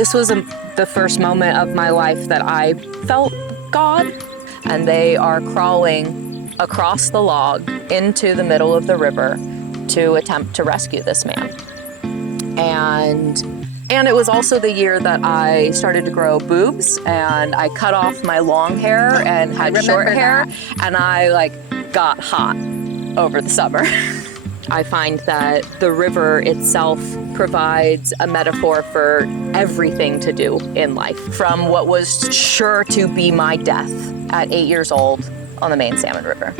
This was the first moment of my life that I felt God, and they are crawling across the log into the middle of the river to attempt to rescue this man. And it was also the year that I started to grow boobs, and I cut off my long hair and had short hair, and I got hot over the summer. I find that the river itself provides a metaphor for everything to do in life, from what was sure to be my death at 8 years old on the main Salmon River.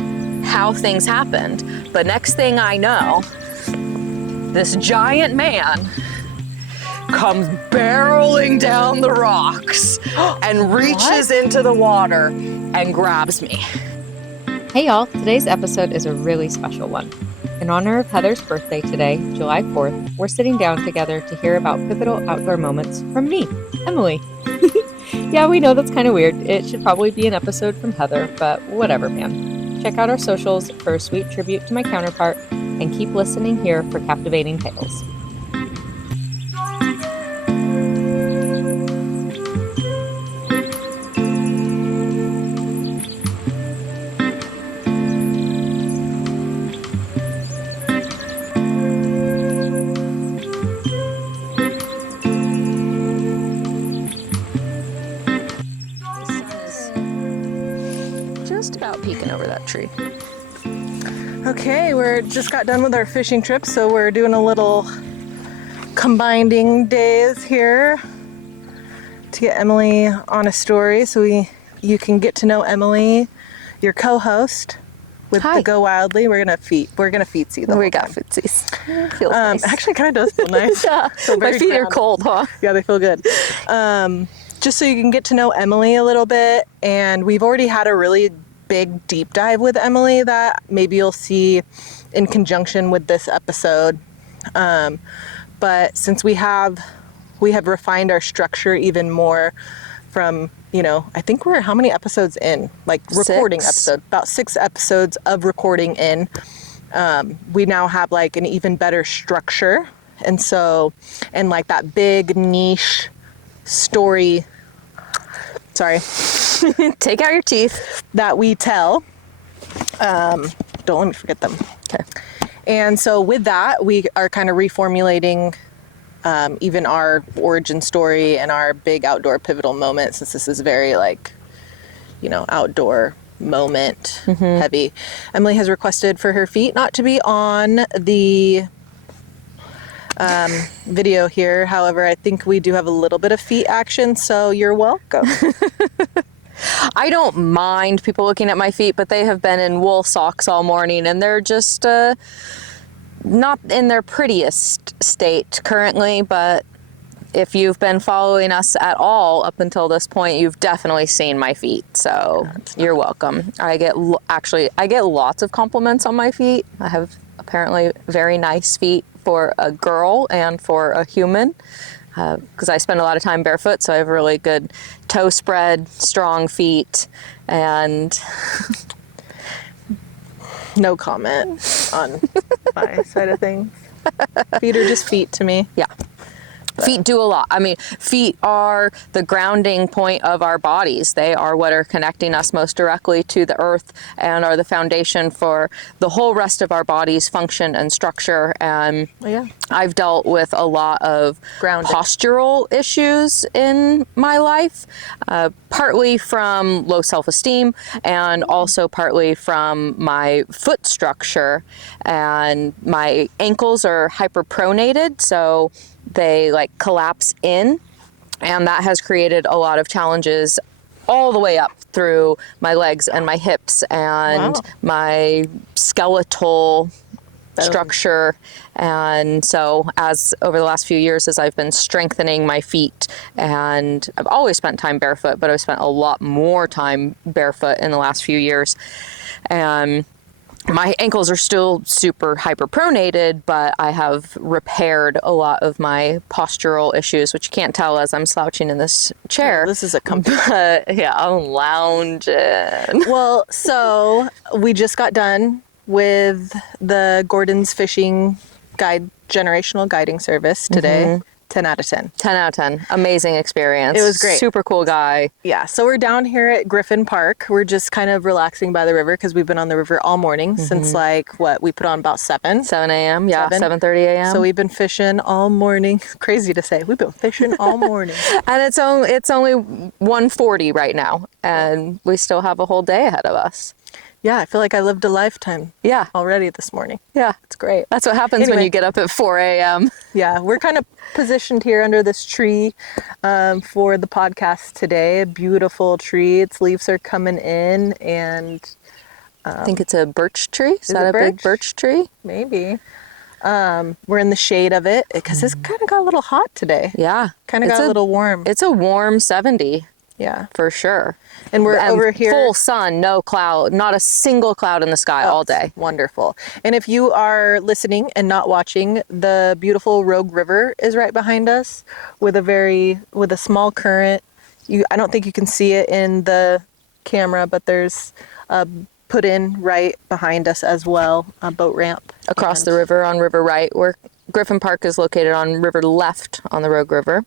How things happened. The next thing I know, this giant man comes barreling down the rocks and reaches into the water and grabs me. Hey y'all, today's episode is a really special one. In honor of Heather's birthday today, July 4th, we're sitting down together to hear about pivotal outdoor moments from me, Emily. Yeah, we know that's kind of weird. It should probably be an episode from Heather, but whatever, man. Check out our socials for a sweet tribute to my counterpart, and keep listening here for captivating tales. Just about peeking over that tree. Okay, we're just got done with our fishing trip, so we're doing a little combining days here to get Emily on a story, so you can get to know Emily, your co-host with the Go Wildly. We're gonna feet see them. We got footsies. Feels nice. Actually, kind of does feel nice. Yeah, my feet are cold, huh? Yeah, they feel good. Just so you can get to know Emily a little bit, and we've already had a really big deep dive with Emily that maybe you'll see in conjunction with this episode. But since we have refined our structure even more from, I think we're how many episodes in? Recording episode, about 6 episodes of recording in. We now have an even better structure. And that big niche story, take out your teeth, that we tell. Don't let me forget them. Okay. And so with that, we are kind of reformulating even our origin story and our big outdoor pivotal moment, since this is very outdoor moment heavy. Emily has requested for her feet not to be on the video here. However, I think we do have a little bit of feet action, so you're welcome. I don't mind people looking at my feet, but they have been in wool socks all morning, and they're just not in their prettiest state currently. But if you've been following us at all up until this point, you've definitely seen my feet, so you're welcome. I get lots of compliments on my feet. I have apparently very nice feet for a girl and for a human, because I spend a lot of time barefoot, so I have really good toe spread, strong feet, and no comment on my side of things. Feet are just feet to me. Yeah. Feet do a lot. I mean, feet are the grounding point of our bodies. They are what are connecting us most directly to the earth and are the foundation for the whole rest of our body's function and structure. And I've dealt with a lot of postural issues in my life, partly from low self-esteem and also partly from my foot structure. And my ankles are hyperpronated, so they collapse in, and that has created a lot of challenges all the way up through my legs and my hips and my skeletal structure. And so over the last few years, as I've been strengthening my feet, and I've always spent time barefoot, but I've spent a lot more time barefoot in the last few years. And my ankles are still super hyperpronated, but I have repaired a lot of my postural issues, which you can't tell as I'm slouching in this chair. This is a comfort. But yeah, I'm lounging. Well, so we just got done with the Gordon's Fishing Guide Generational Guiding Service today. 10 out of 10. 10 out of 10. Amazing experience. It was great. Super cool guy. Yeah, so we're down here at Griffin Park. We're just kind of relaxing by the river because we've been on the river all morning since we put on about 7. 7 a.m. Yeah, 7:30 a.m. So we've been fishing all morning. Crazy to say. We've been fishing all morning. And it's only 1:40 right now, and we still have a whole day ahead of us. Yeah, I feel like I lived a lifetime already this morning. Yeah. It's great. That's what happens when you get up at 4 a.m. Yeah, we're kind of positioned here under this tree for the podcast today. A beautiful tree. Its leaves are coming in, and I think it's a birch tree. Is that a big birch tree? Maybe. We're in the shade of it because it's kind of got a little hot today. Yeah. Kind of got a little warm. It's a warm 70. Yeah. For sure. And we're over here. Full sun, no cloud, not a single cloud in the sky all day. Wonderful. And if you are listening and not watching, the beautiful Rogue River is right behind us with a small current. I don't think you can see it in the camera, but there's put in right behind us as well, a boat ramp. Across the river on River Right, where Griffin Park is located on River Left on the Rogue River.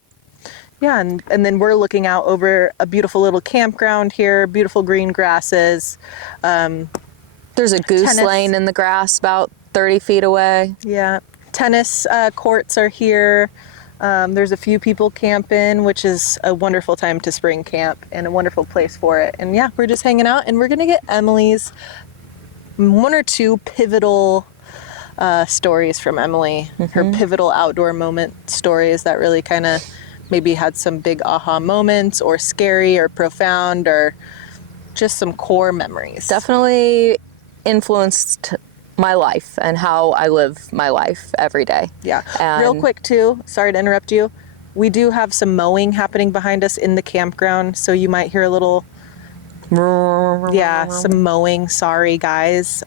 Yeah, and then we're looking out over a beautiful little campground here, beautiful green grasses. There's a goose lane in the grass about 30 feet away. Yeah, tennis courts are here. There's a few people camping, which is a wonderful time to spring camp and a wonderful place for it. And yeah, we're just hanging out, and we're going to get Emily's 1 or 2 pivotal stories from Emily, her pivotal outdoor moment stories that really kind of maybe had some big aha moments, or scary or profound, or just some core memories. Definitely influenced my life and how I live my life every day. Yeah. Real quick too, sorry to interrupt you. We do have some mowing happening behind us in the campground, so you might hear a little, some mowing. Sorry guys.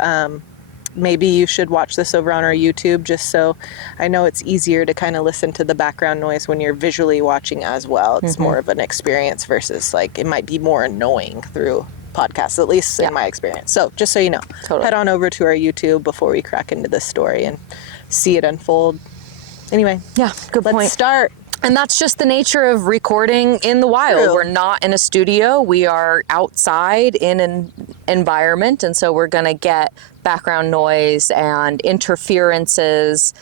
Maybe you should watch this over on our YouTube, just so I know it's easier to kind of listen to the background noise when you're visually watching as well. It's more of an experience versus it might be more annoying through podcasts, at least in my experience. So just so you know, head on over to our YouTube before we crack into this story and see it unfold. Anyway, good point. Let's start. And that's just the nature of recording in the wild. True. We're not in a studio. We are outside in an environment. And so we're going to get background noise and interferences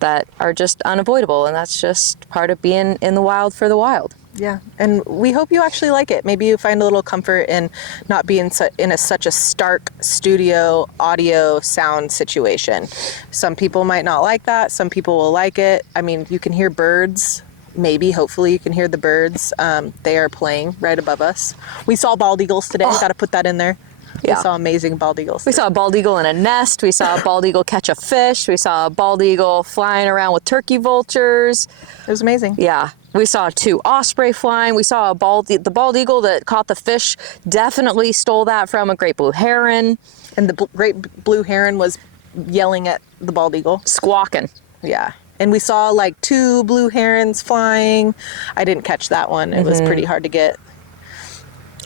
that are just unavoidable. And that's just part of being in the wild for the wild. Yeah, and we hope you actually like it. Maybe you find a little comfort in not being in such a stark studio audio sound situation. Some people might not like that. Some people will like it. I mean, you can hear birds. Maybe, hopefully, you can hear the birds. They are playing right above us. We saw bald eagles today. Got to put that in there. Yeah. We saw amazing bald eagles. We saw a bald eagle in a nest. We saw a bald eagle catch a fish. We saw a bald eagle flying around with turkey vultures. It was amazing. Yeah. We saw 2 osprey flying. We saw the bald eagle that caught the fish definitely stole that from a great blue heron. And the great blue heron was yelling at the bald eagle. Squawking. Yeah. And we saw 2 blue herons flying. I didn't catch that one. It was pretty hard to get.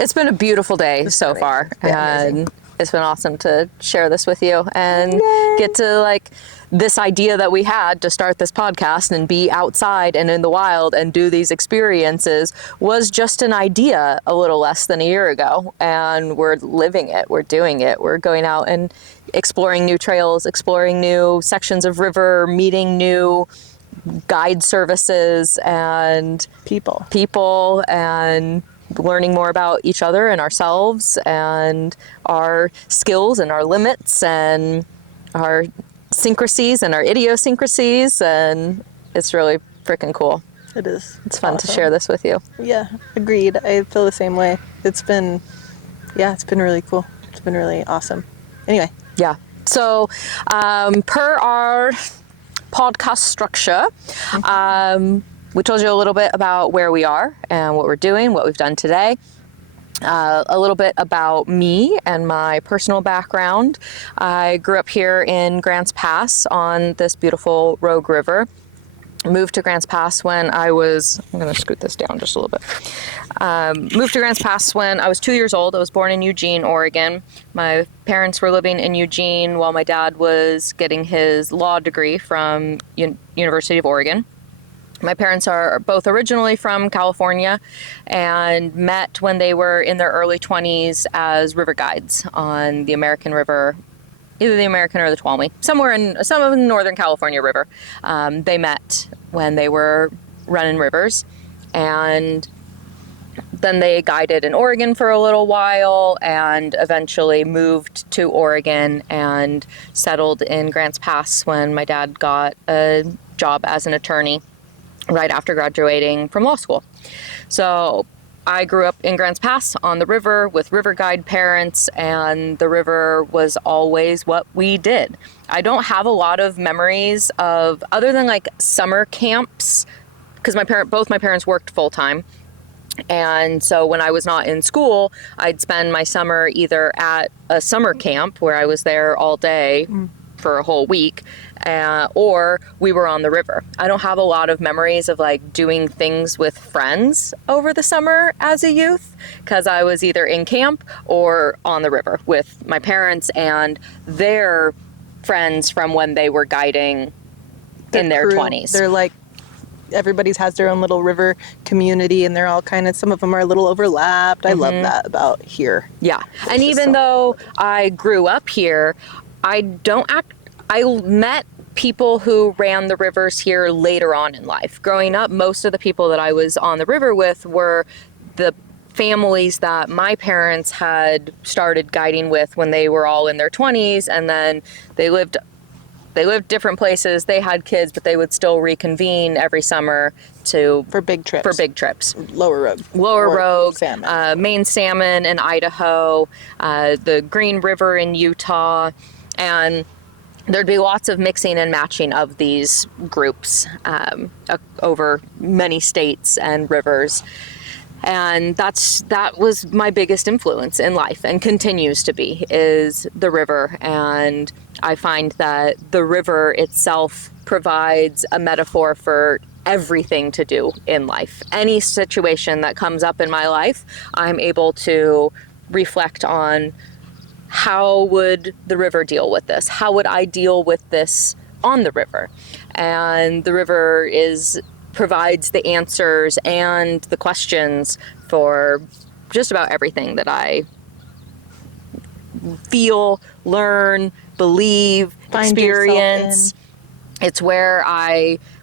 It's been a beautiful day so far. Yeah, and it's been awesome to share this with you and get to this idea that we had to start this podcast and be outside and in the wild and do these experiences was just an idea a little less than a year ago. And we're living it. We're doing it. We're going out and exploring new trails, exploring new sections of river, meeting new guide services and people and learning more about each other and ourselves and our skills and our limits and our syncrasies and our idiosyncrasies, and it's really freaking cool. It is. It's fun to share this with you. Yeah, agreed. I feel the same way. It's been really cool. It's been really awesome. Anyway. Yeah. So, per our podcast structure, we told you a little bit about where we are and what we're doing, what we've done today. A little bit about me and my personal background. I grew up here in Grants Pass on this beautiful Rogue River. Moved to Grants Pass when I'm going to scoot this down just a little bit. Moved to Grants Pass when I was 2 years old. I was born in Eugene, Oregon. My parents were living in Eugene while my dad was getting his law degree from University of Oregon. My parents are both originally from California and met when they were in their early 20s as river guides on the American River, either the American or the Tuolumne, somewhere in some of the Northern California River. They met when they were running rivers, and then they guided in Oregon for a little while and eventually moved to Oregon and settled in Grants Pass when my dad got a job as an attorney right after graduating from law school. So I grew up in Grants Pass on the river with river guide parents, and the river was always what we did. I don't have a lot of memories of, other than like summer camps, because both my parents worked full time. And so when I was not in school, I'd spend my summer either at a summer camp where I was there all day for a whole week, or we were on the river. I don't have a lot of memories of like doing things with friends over the summer as a youth, because I was either in camp or on the river with my parents and their friends from when they were guiding in their crew. 20s. They're like, everybody's has their own little river community, and they're all kind of, some of them are a little overlapped. I love that about here. Yeah. And even though I grew up here, I met people who ran the rivers here later on in life. Growing up, most of the people that I was on the river with were the families that my parents had started guiding with when they were all in their 20s, and then they lived different places. They had kids, but they would still reconvene every summer for big trips. Lower Rogue, salmon. Maine salmon in Idaho, the Green River in Utah, and there'd be lots of mixing and matching of these groups over many states and rivers. And that was my biggest influence in life, and continues to be, is the river. And I find that the river itself provides a metaphor for everything to do in life. Any situation that comes up in my life, I'm able to reflect on, how would the river deal with this? How would I deal with this on the river? And the river provides the answers and the questions for just about everything that I feel, learn, believe, experience. It's where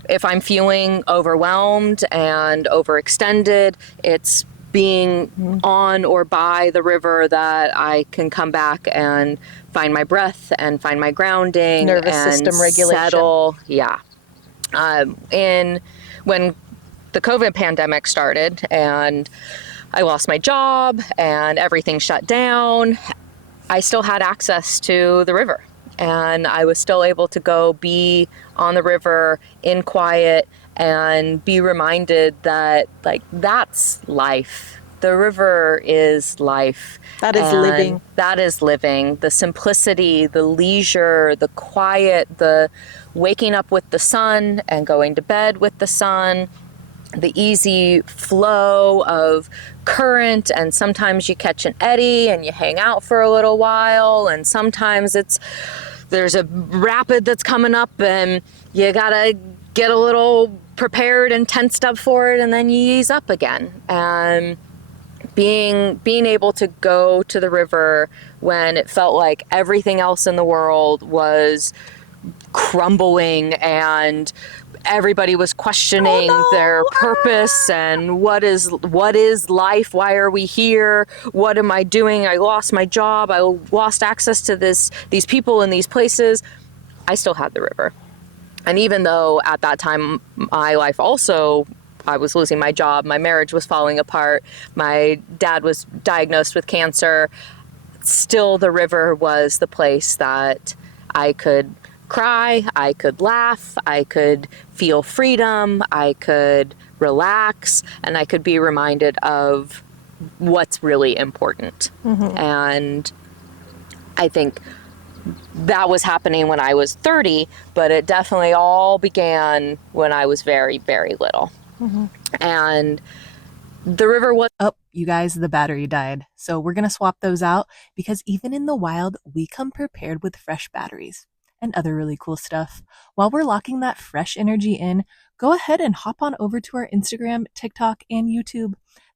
if I'm feeling overwhelmed and overextended, it's being on or by the river that I can come back and find my breath and find my grounding, nervous system regulation. Settle. Yeah. When the COVID pandemic started and I lost my job and everything shut down, I still had access to the river, and I was still able to go be on the river in quiet and be reminded that, like, that's life. The river is life. That is living. That is living. The simplicity, the leisure, the quiet, the waking up with the sun and going to bed with the sun, the easy flow of current, and sometimes you catch an eddy and you hang out for a little while, and sometimes there's a rapid that's coming up and you gotta get a little prepared and tensed up for it, and then you ease up again. And being able to go to the river when it felt like everything else in the world was crumbling and everybody was questioning their purpose and what is life? Why are we here? What am I doing? I lost my job. I lost access to these people in these places. I still had the river. And even though at that time my life also, I was losing my job, my marriage was falling apart, my dad was diagnosed with cancer, still the river was the place that I could cry, I could laugh, I could feel freedom, I could relax, and I could be reminded of what's really important. Mm-hmm. And I think that was happening when I was 30, but it definitely all began when I was very, very little. Mm-hmm. And the river was... Oh, you guys, the battery died. So we're going to swap those out, because even in the wild, we come prepared with fresh batteries. and other really cool stuff. While we're locking that fresh energy in, go ahead and hop on over to our Instagram, TikTok, and YouTube.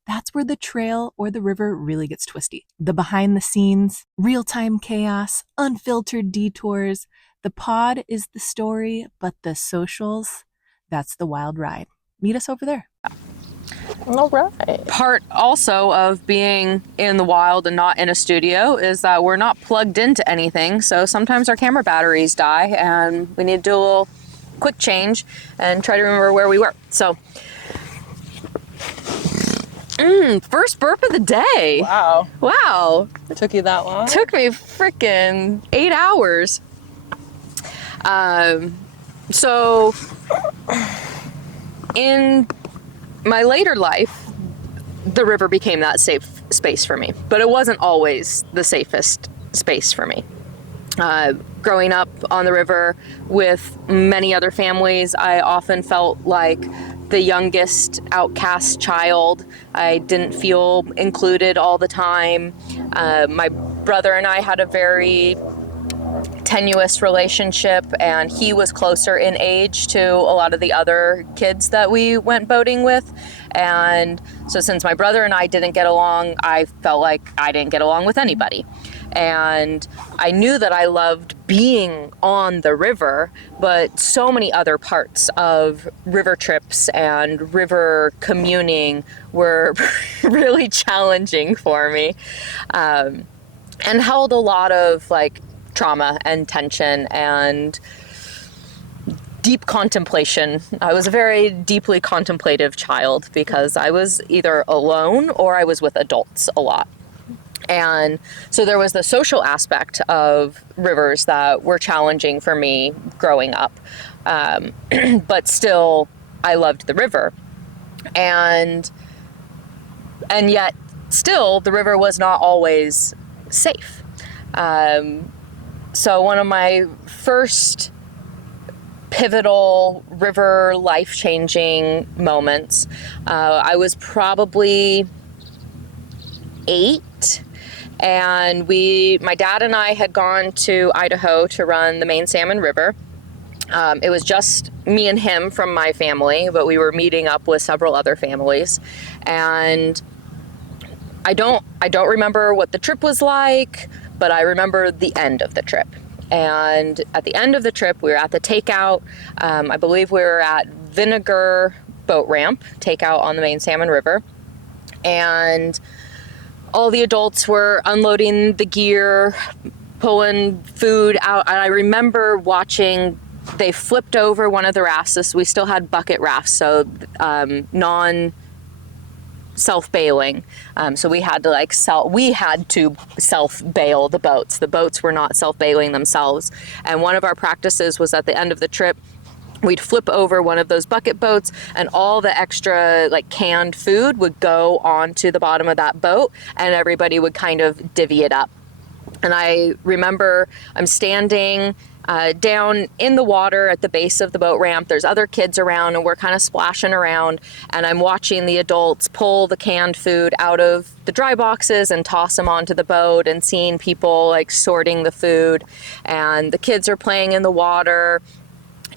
That's where the trail or the river really gets twisty. The behind the scenes, real-time chaos, unfiltered detours. The pod is the story, but the socials, that's the wild ride. Meet us over there. All right. Part also of being in the wild and not in a studio is that we're not plugged into anything. So sometimes our camera batteries die and we need to do a little quick change and try to remember where we were. So, first burp of the day. Wow. Wow. It took you that long? Took me freaking 8 hours. So in my later life, the river became that safe space for me, but it wasn't always the safest space for me. Growing up on the river with many other families, I often felt like the youngest outcast child. I didn't feel included all the time. My brother and I had a very tenuous relationship, and he was closer in age to a lot of the other kids that we went boating with. And so since my brother and I didn't get along, I felt like I didn't get along with anybody. And I knew that I loved being on the river, but so many other parts of river trips and river communing were really challenging for me, and held a lot of like trauma and tension and deep contemplation. I was a very deeply contemplative child because I was either alone or I was with adults a lot. And so there was the social aspect of rivers that were challenging for me growing up. But still, I loved the river. And yet, still, the river was not always safe. So one of my first pivotal river life-changing moments, I was probably 8. And my dad and I had gone to Idaho to run the main salmon river. It was just me and him from my family, but we were meeting up with several other families. And I don't remember what the trip was like, but I remember the end of the trip. And at the end of the trip, we were at the takeout. I believe we were at Vinegar Boat Ramp, takeout on the main salmon river. And all the adults were unloading the gear, pulling food out. And I remember watching, they flipped over one of the rafts. We still had bucket rafts, so self-bailing. So we had to self-bail the boats. The boats were not self-bailing themselves. And one of our practices was at the end of the trip, we'd flip over one of those bucket boats and all the extra like canned food would go onto the bottom of that boat and everybody would kind of divvy it up. And I remember I'm standing down in the water at the base of the boat ramp. There's other kids around and we're kind of splashing around, and I'm watching the adults pull the canned food out of the dry boxes and toss them onto the boat, and seeing people like sorting the food, and the kids are playing in the water.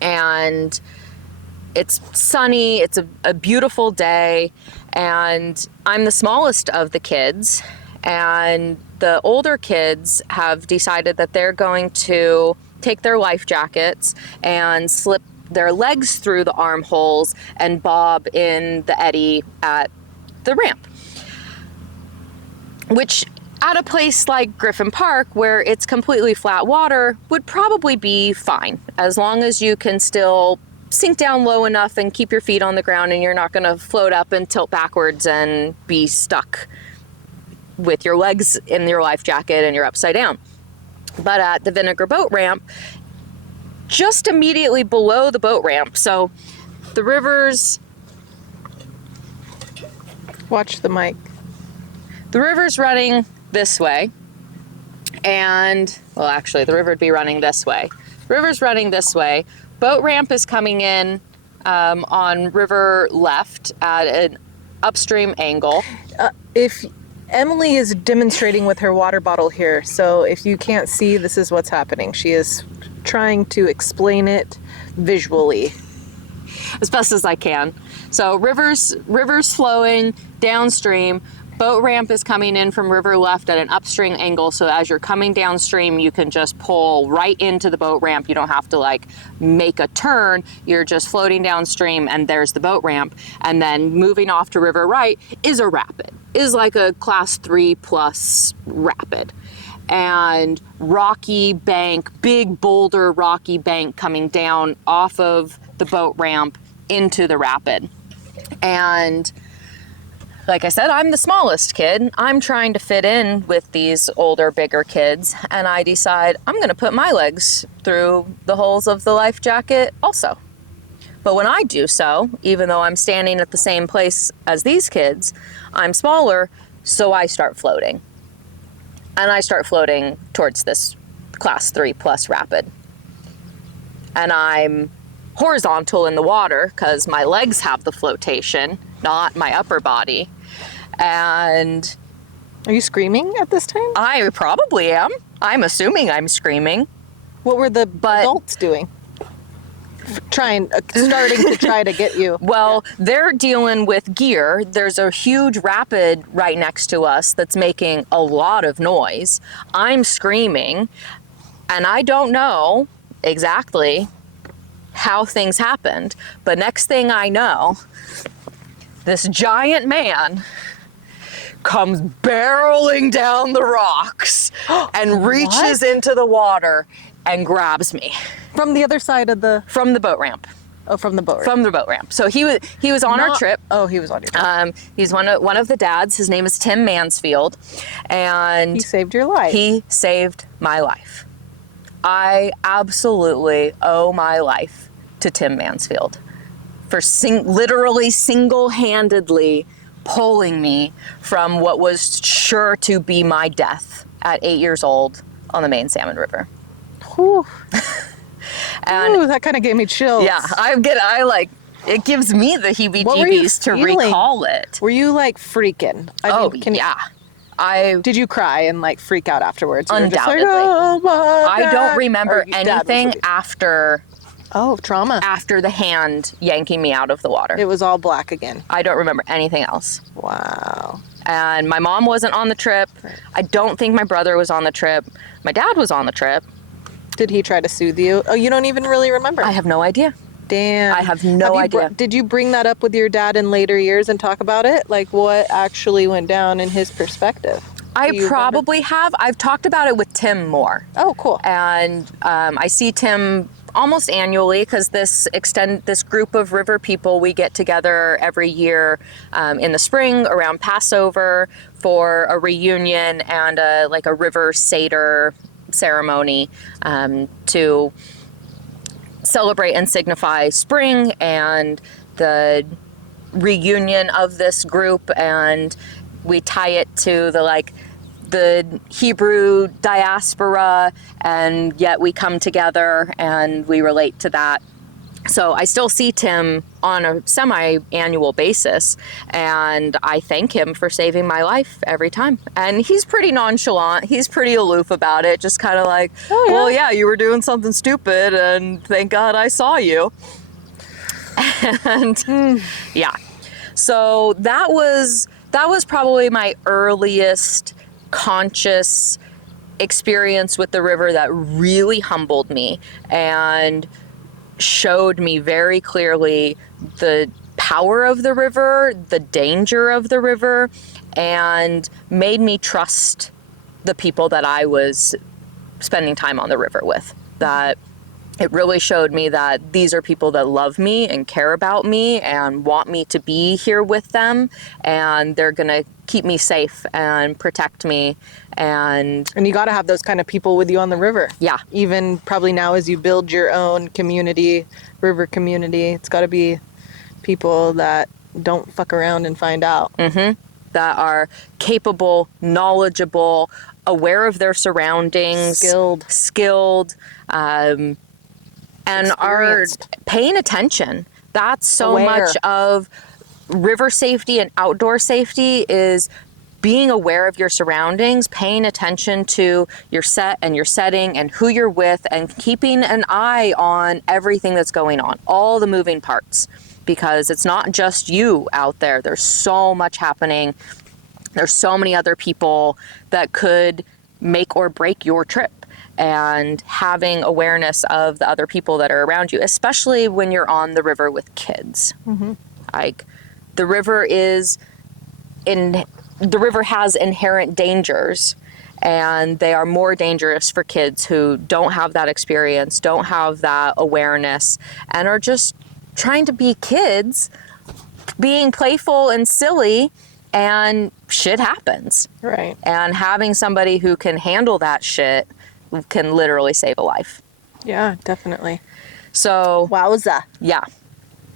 And it's sunny, it's a beautiful day, and I'm the smallest of the kids, and the older kids have decided that they're going to take their life jackets and slip their legs through the armholes and bob in the eddy at the ramp, which at a place like Griffin Park, where it's completely flat water, would probably be fine, as long as you can still sink down low enough and keep your feet on the ground and you're not going to float up and tilt backwards and be stuck with your legs in your life jacket and you're upside down. But at the Vinegar Boat Ramp, just immediately below the boat ramp, so the river's... Watch the mic. The river's running this way, and, well, actually, the river would be running this way. The river's running this way. Boat ramp is coming in on river left at an upstream angle. If Emily is demonstrating with her water bottle here, so if you can't see, this is what's happening. She is trying to explain it visually. As best as I can. So rivers flowing downstream. Boat ramp is coming in from river left at an upstream angle, so as you're coming downstream, you can just pull right into the boat ramp. You don't have to like make a turn. You're just floating downstream and there's the boat ramp. And then moving off to river right is a rapid, is like a class 3+ rapid. And rocky bank, big boulder rocky bank coming down off of the boat ramp into the rapid. And like I said, I'm the smallest kid. I'm trying to fit in with these older, bigger kids, and I decide I'm gonna put my legs through the holes of the life jacket also. But when I do so, even though I'm standing at the same place as these kids, I'm smaller, so I start floating. And I start floating towards this class 3+ rapid. And I'm horizontal in the water because my legs have the flotation, not my upper body. And Are you screaming at this time? I probably am. I'm assuming I'm screaming. What were the adults doing? Starting to try to get you. Well, they're dealing with gear. There's a huge rapid right next to us that's making a lot of noise. I'm screaming, and I don't know exactly how things happened, but next thing I know, this giant man comes barreling down the rocks and reaches into the water and grabs me. From the other side of the... From the boat ramp. Oh, from the boat ramp. From the boat ramp. So he was on our trip. Oh, he was on your trip. He's one of the dads. His name is Tim Mansfield, and He saved your life. he saved my life. I absolutely owe my life to Tim Mansfield for literally single-handedly pulling me from what was sure to be my death at 8 years old on the main Salmon River. Whew. And Ooh, that kind of gave me chills. yeah, it gives me the What were you heebie-jeebies to feeling? recall it. Were you like freaking? Yeah. Did you cry and like freak out afterwards? You were just like, Undoubtedly. "Oh, my I God." don't remember Or your dad was anything with you? after Trauma. the hand yanking me out of the water. It was all black again. I don't remember anything else. Wow. And my mom wasn't on the trip. I don't think my brother was on the trip. My dad was on the trip. Did he try to soothe you? Oh, you don't even really remember? I have no idea. Damn. I have no idea. Did you bring that up with your dad in later years and talk about it? Like what actually went down in his perspective? I Do you probably have. I've talked about it with Tim more. Oh, cool. And I see Tim almost annually because this group of river people, we get together every year in the spring around Passover for a reunion and a river Seder ceremony to celebrate and signify spring and the reunion of this group, and we tie it to the Hebrew diaspora, and yet we come together and we relate to that. So I still see Tim on a semi-annual basis, and I thank him for saving my life every time. And he's pretty nonchalant. He's pretty aloof about it, just kind of like, Oh, yeah. well, yeah, you were doing something stupid, and thank God I saw you. And yeah, so that was probably my earliest conscious experience with the river that really humbled me and showed me very clearly the power of the river, the danger of the river, and made me trust the people that I was spending time on the river with. That it really showed me that these are people that love me and care about me and want me to be here with them, and they're gonna keep me safe and protect me. And you got to have those kind of people with you on the river. yeah, Even probably now as you build your own community, river community, it's got to be people that don't fuck around and find out. that are capable, knowledgeable, aware of their surroundings, skilled, and are Experienced. paying attention. That's so Aware. much of river safety and outdoor safety is being aware of your surroundings, paying attention to your set and your setting and who you're with, and keeping an eye on everything that's going on, all the moving parts, because it's not just you out there. There's so much happening. There's so many other people that could make or break your trip, and having awareness of the other people that are around you, especially when you're on the river with kids. Like, the river has inherent dangers, and they are more dangerous for kids who don't have that experience, don't have that awareness, and are just trying to be kids, being playful and silly, and shit happens. Right. And having somebody who can handle that shit can literally save a life. Yeah, definitely. So, Wowza. yeah.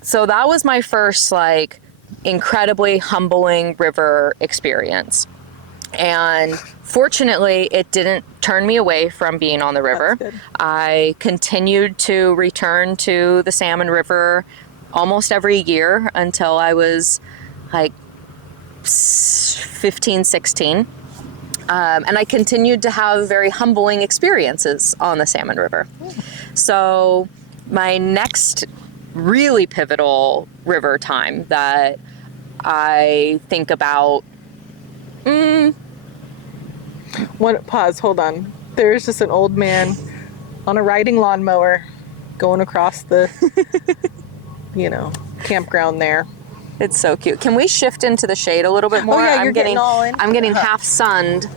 So that was my first, like, incredibly humbling river experience. And fortunately, it didn't turn me away from being on the river. That's good. I continued to return to the Salmon River almost every year until I was like 15, 16. And I continued to have very humbling experiences on the Salmon River. So my next really pivotal river time that I think about, Pause, hold on. There's just an old man on a riding lawnmower going across the, campground there. it's so cute. Can we shift into the shade a little bit more? Oh, yeah, you're getting all in. I'm getting half sunned.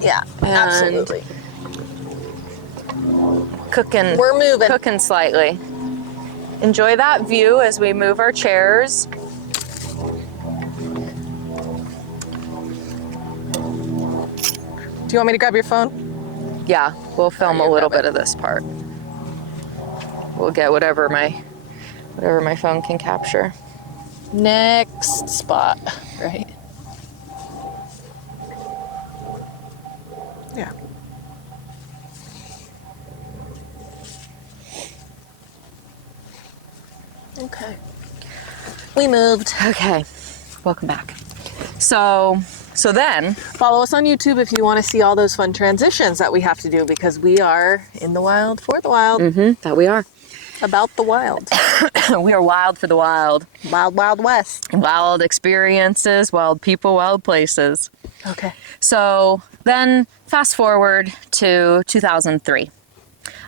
Yeah, And absolutely. Cooking. We're moving. Cooking slightly. Enjoy that view as we move our chairs. Do you want me to grab your phone? Yeah, we'll film a little bit of this part. We'll get whatever my phone can capture. Next spot, right? Yeah. Okay. We moved. Okay, welcome back. So then, Follow us on YouTube if you want to see all those fun transitions that we have to do, because we are in the wild for the wild, that we are. about the wild. We are wild for the wild. Wild, wild west. Wild experiences, wild people, wild places. Okay. So then fast forward to 2003.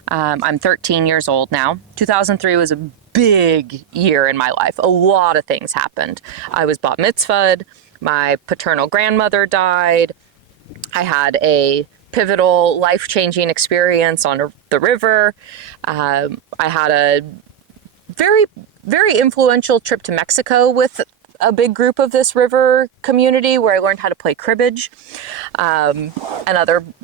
I'm 13 years old now. 2003 was a big year in my life. A lot of things happened. I was bat mitzvahed. My paternal grandmother died. I had a pivotal, life-changing experience on the river. I had a very, very influential trip to Mexico with a big group of this river community where I learned how to play cribbage and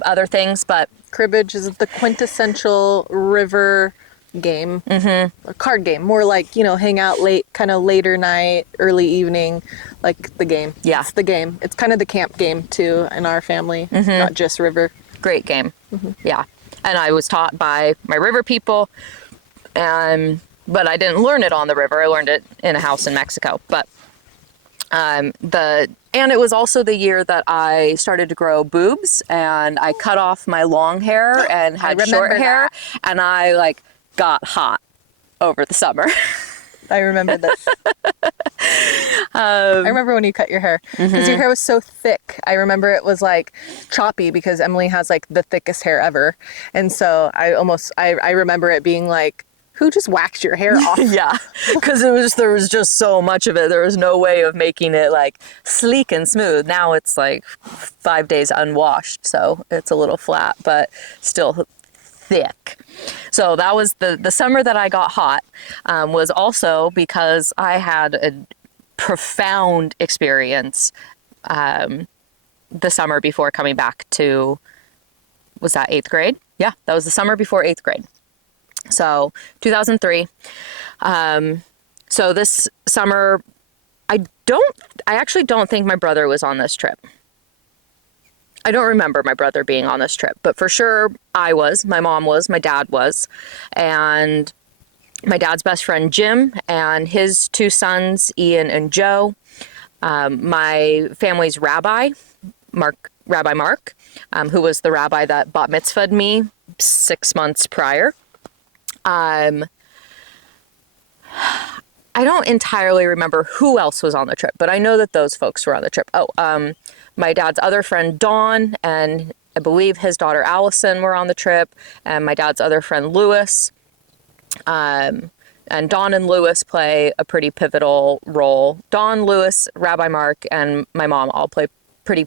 other things. But Cribbage is the quintessential river game, a card game, more like, hang out late, kind of later night, early evening, like the game. Yeah. It's the game. It's kind of the camp game too in our family, not just river. great game. Yeah. And I was taught by my river people, but I didn't learn it on the river. I learned it in a house in Mexico. But and it was also the year that I started to grow boobs, and I cut off my long hair and had short hair, and I got hot over the summer. I remember this. I remember when you cut your hair, because your hair was so thick. I remember it was choppy, because Emily has the thickest hair ever. And so I remember it being who just waxed your hair off? Yeah, because there was just so much of it. There was no way of making it sleek and smooth. Now it's 5 days unwashed, so it's a little flat, but still thick. So that was the summer that I got hot, was also because I had a profound experience the summer before coming back to, was that 8th grade? Yeah, that was the summer before 8th grade. So 2003. So this summer, I actually don't think my brother was on this trip. I don't remember my brother being on this trip, but for sure I was, my mom was, my dad was, and my dad's best friend Jim and his two sons, Ian and Joe. My family's rabbi, Rabbi Mark, who was the rabbi that bat mitzvahed me 6 months prior. I don't entirely remember who else was on the trip, but I know that those folks were on the trip. My dad's other friend, Dawn, and I believe his daughter, Allison, were on the trip, and my dad's other friend, Lewis. And Dawn and Lewis play a pretty pivotal role. Dawn, Lewis, Rabbi Mark, and my mom all play pretty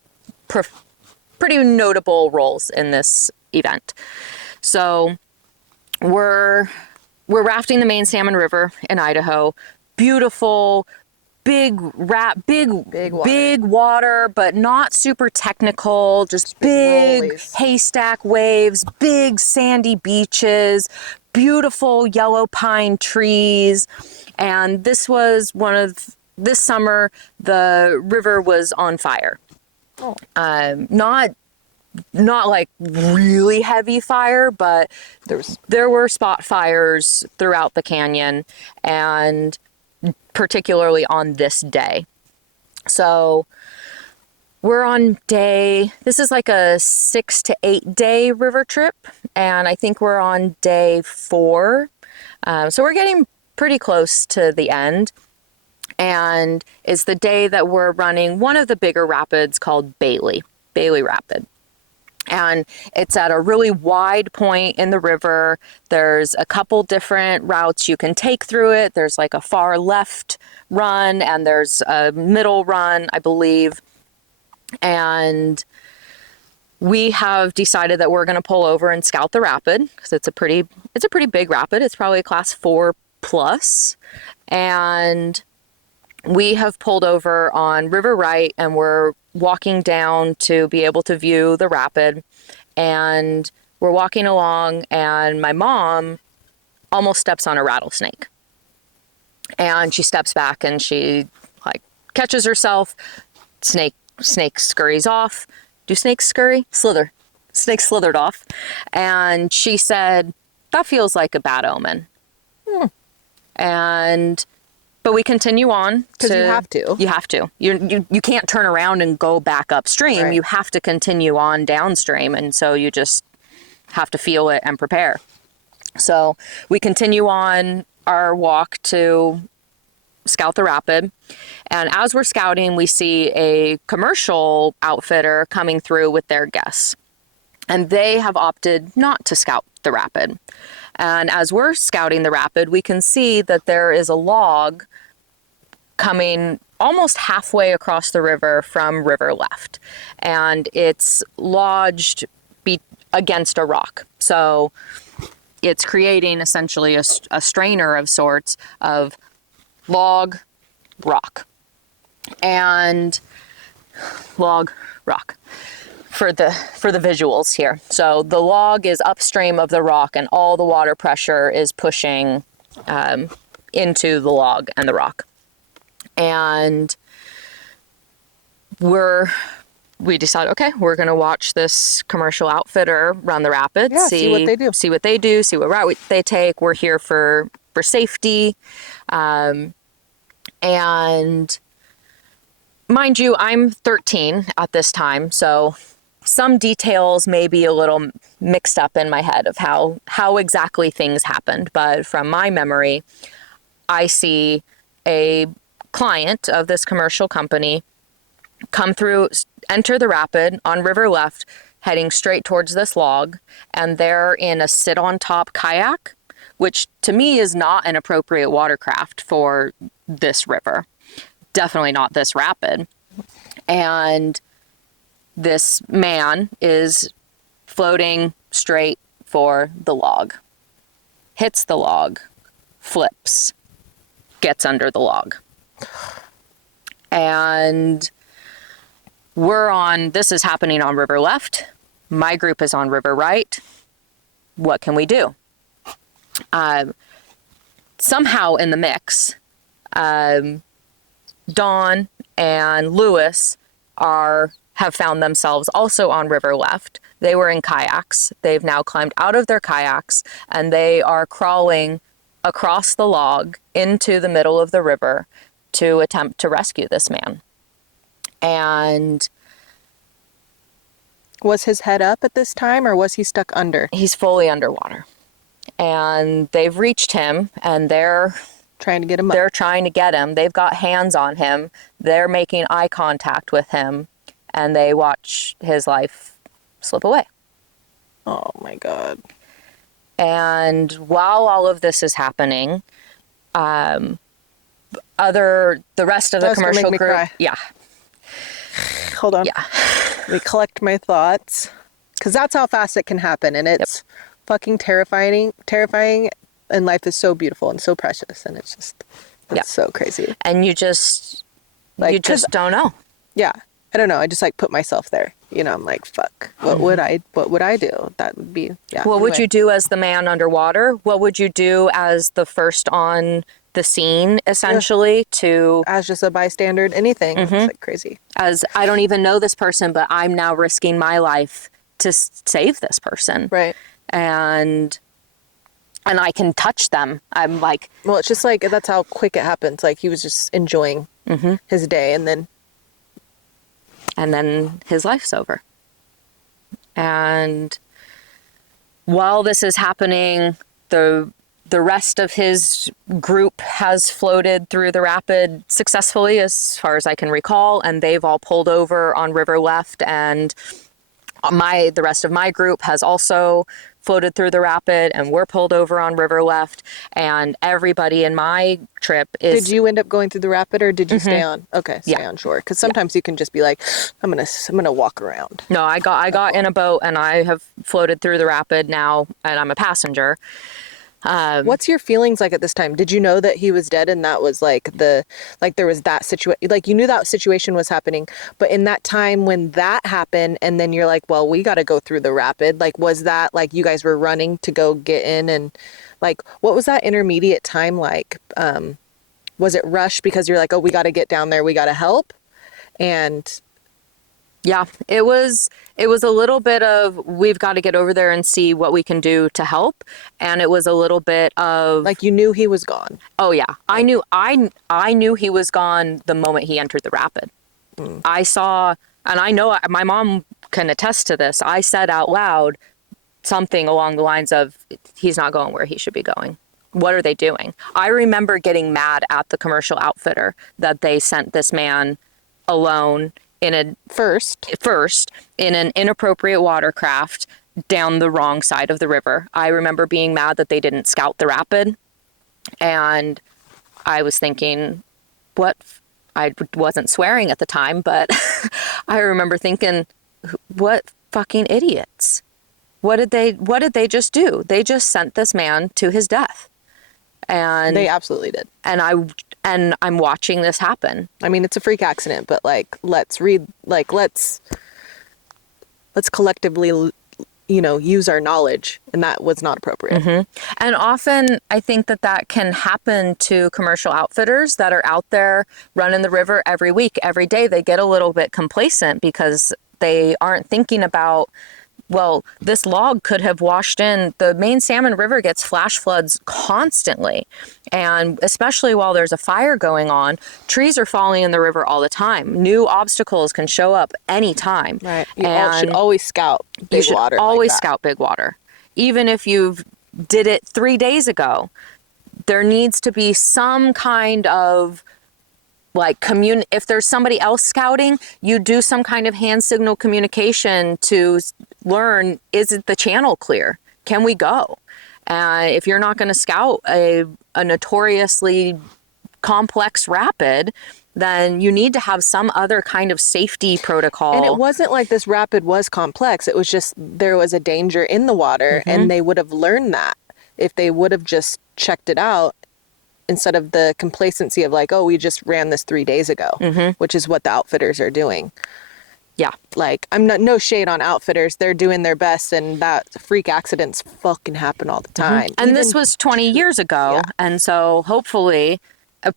notable roles in this event. So we're rafting the main Salmon River in Idaho. Beautiful, big water, but not super technical, just big haystack waves, big sandy beaches, beautiful yellow pine trees. And this summer, the river was on fire. Oh. Not like really heavy fire, but there were spot fires throughout the canyon, and particularly on this day. So we're on this is like a 6 to 8 day river trip, and I think we're on day 4. So we're getting pretty close to the end, and it's the day that we're running one of the bigger rapids called Bailey Rapid. And it's at a really wide point in the river. There's a couple different routes you can take through it. There's like a far left run, and there's a middle run, I believe. And we have decided that we're going to pull over and scout the rapid, because it's a pretty big rapid. It's probably a class 4 plus. And we have pulled over on River Right, and we're walking down to be able to view the rapid. And we're walking along, and my mom almost steps on a rattlesnake. And she steps back, and she catches herself. Snake scurries off. Do snakes scurry? Slither. Snake slithered off. And she said, "That feels like a bad omen." But we continue on. Because you have to. You have to. You can't turn around and go back upstream. Right. You have to continue on downstream. And so you just have to feel it and prepare. So we continue on our walk to scout the rapid. And as we're scouting, we see a commercial outfitter coming through with their guests. And they have opted not to scout the rapid. And as we're scouting the rapid, we can see that there is a log coming almost halfway across the river from river left. And it's lodged against a rock. So it's creating essentially a strainer of sorts of log, rock. And log, rock. For the visuals here. So the log is upstream of the rock, and all the water pressure is pushing into the log and the rock. And we decide, okay, we're going to watch this commercial outfitter run the rapids. Yeah, see what they do. See what they do, see what route they take. We're here for safety. And mind you, I'm 13 at this time, so some details may be a little mixed up in my head of how exactly things happened. But from my memory, I see a client of this commercial company come through, enter the rapid on river left, heading straight towards this log, and they're in a sit-on-top kayak, which to me is not an appropriate watercraft for this river. Definitely not this rapid. And this man is floating straight for the log, hits the log, flips, gets under the log. And this is happening on river left. My group is on river right. What can we do? Somehow in the mix, Dawn and Lewis have found themselves also on river left. They were in kayaks. They've now climbed out of their kayaks, and they are crawling across the log into the middle of the river to attempt to rescue this man. And Was his head up at this time, or was he stuck under? he's fully underwater. And they've reached him, and they're Trying to get him up. they're trying to get him. They've got hands on him. They're making eye contact with him, and they watch his life slip away. Oh my God. And while all of this is happening, the rest of the That's gonna commercial make me group, cry. yeah, Hold on. yeah, Let me collect my thoughts. Because that's how fast it can happen. And it's fucking terrifying, and life is so beautiful and so precious. And it's so crazy. and you just Like, you just 'cause- don't know. Yeah. I don't know. I just like put myself there. You know, I'm like, fuck. What would I do? That would be, yeah. What would anyway. you do as the man underwater? What would you do as the first on the scene, essentially, to, As just a bystander, anything. It's like crazy. as I don't even know this person, but I'm now risking my life to save this person. Right. And I can touch them. I'm like, Well, it's just like, that's how quick it happens. Like, he was just enjoying his day, and then his life's over. And while this is happening, the rest of his group has floated through the rapid successfully, as far as I can recall, and they've all pulled over on river left, and the rest of my group has also floated through the rapid, and we're pulled over on river left, and everybody in my trip is... Did you end up going through the rapid, or did you stay on? Okay, stay on shore. Because sometimes you can just be like, I'm gonna walk around. No, I got in a boat, and I have floated through the rapid now, and I'm a passenger. What's your feelings like at this time? Did you know that he was dead, and that was like there was that situation, like you knew that situation was happening, but in that time when that happened, and then you're like, well, we got to go through the rapid, like, was that like you guys were running to go get in, and like, what was that intermediate time like? Was it rushed because you're like, oh, we got to get down there, we got to help? And Yeah, it was a little bit of, we've got to get over there and see what we can do to help. And it was a little bit of, like, you knew he was gone. oh yeah, I knew he was gone the moment he entered the rapid. I saw, and I know my mom can attest to this, I said out loud something along the lines of, he's not going where he should be going. What are they doing? I remember getting mad at the commercial outfitter that they sent this man alone in a first in an inappropriate watercraft down the wrong side of the river. I remember being mad that they didn't scout the rapid, and I was thinking, I wasn't swearing at the time, but I remember thinking, what fucking idiots. What did they just do? They just sent this man to his death. And They absolutely did. And I'm watching this happen. I mean, it's a freak accident, but like, let's collectively, use our knowledge, and that was not appropriate. And often I think that can happen to commercial outfitters that are out there running the river every week, every day. They get a little bit complacent because they aren't thinking about, well, this log could have washed in. The main Salmon River gets flash floods constantly. And especially while there's a fire going on, trees are falling in the river all the time. New obstacles can show up anytime. Right. You should always scout big you should water. always like that. scout big water. Even if you did it 3 days ago, there needs to be some kind of if there's somebody else scouting, you do some kind of hand signal communication to learn, is it the channel clear? Can we go? If you're not going to scout a notoriously complex rapid, then you need to have some other kind of safety protocol. And it wasn't like this rapid was complex. It was just there was a danger in the water, and they would have learned that if they would have just checked it out, instead of the complacency of like, oh, we just ran this 3 days ago, which is what the outfitters are doing. Yeah. Like, no shade on outfitters. They're doing their best, and that freak accidents fucking happen all the time. And this was 20 years ago. Yeah. And so hopefully,